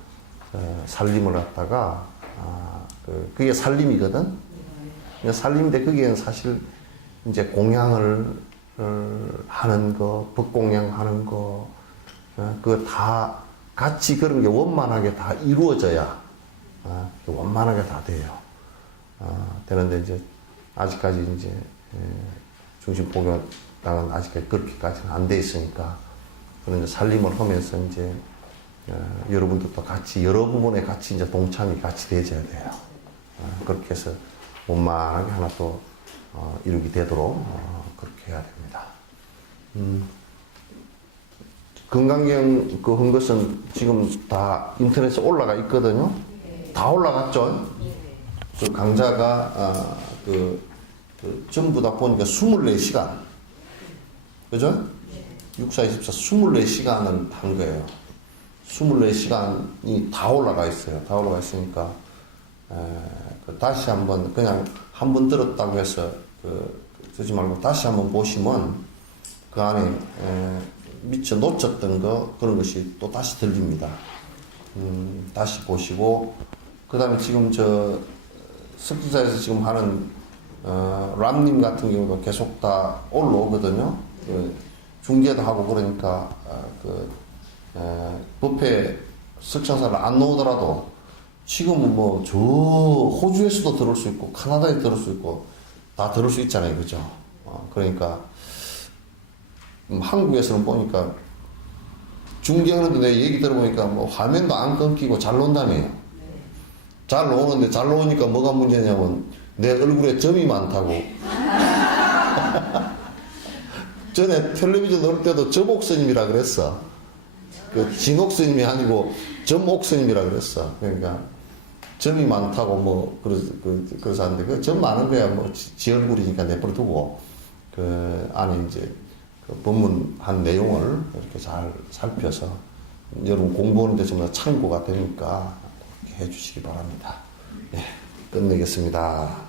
살림을 갖다가 그게 살림이거든. 살림인데 그게 사실 이제 공양을 하는 거, 법공양 하는 거, 그거 다 같이 그런 게 원만하게 다 이루어져야 원만하게 다 돼요. 되는데 이제 아직까지 이제 중심보교당은 아직까지 그렇게까지는 안 돼 있으니까 그런 이제 살림을 하면서 이제 여러분들도 같이 여러 부분에 같이 이제 동참이 같이 되어져야 돼요. 그렇게 해서 원만하게 하나 또 이루게 되도록 그렇게 해야 됩니다. 건강경 그 한 것은 지금 다 인터넷에 올라가 있거든요. 다 올라갔죠. 그 강좌가 전부 다 보니까 24시간, 그죠? 6424 24시간을 한 거예요. 24시간이 다 올라가 있어요. 다 올라가 있으니까 다시 한번 그냥 한 번 들었다고 해서 쓰지 말고 다시 한번 보시면 그 안에 미처 놓쳤던 거 그런 것이 또 다시 들립니다. 다시 보시고 그 다음에 지금 저 석주사에서 지금 하는 람님 같은 경우도 계속 다 올라오거든요. 중계도 하고 그러니까 법회 석천사를 안 놓으더라도 지금은 뭐 저 호주에서도 들을 수 있고 카나다에 들을 수 있고 다 들을 수 있잖아요, 그죠? 그러니까 한국에서는 보니까 중계하는데 내 얘기 들어보니까 뭐 화면도 안 끊기고 잘 논다며요. 잘 나오는데 잘 나오니까 뭐가 문제냐면 내 얼굴에 점이 많다고. 전에 텔레비전 넣을 때도 점옥스님이라 그랬어. 그 진옥스님이 아니고 점옥스님이라 그랬어. 그러니까 점이 많다고 뭐 그래서 하는데 그 점 많은 거야 뭐 지 얼굴이니까 내버려 두고 그 안에 이제 그 법문한 내용을 이렇게 잘 살펴서 여러분 공부하는 데 좀 참고가 되니까 그렇게 해주시기 바랍니다. 예, 끝내겠습니다.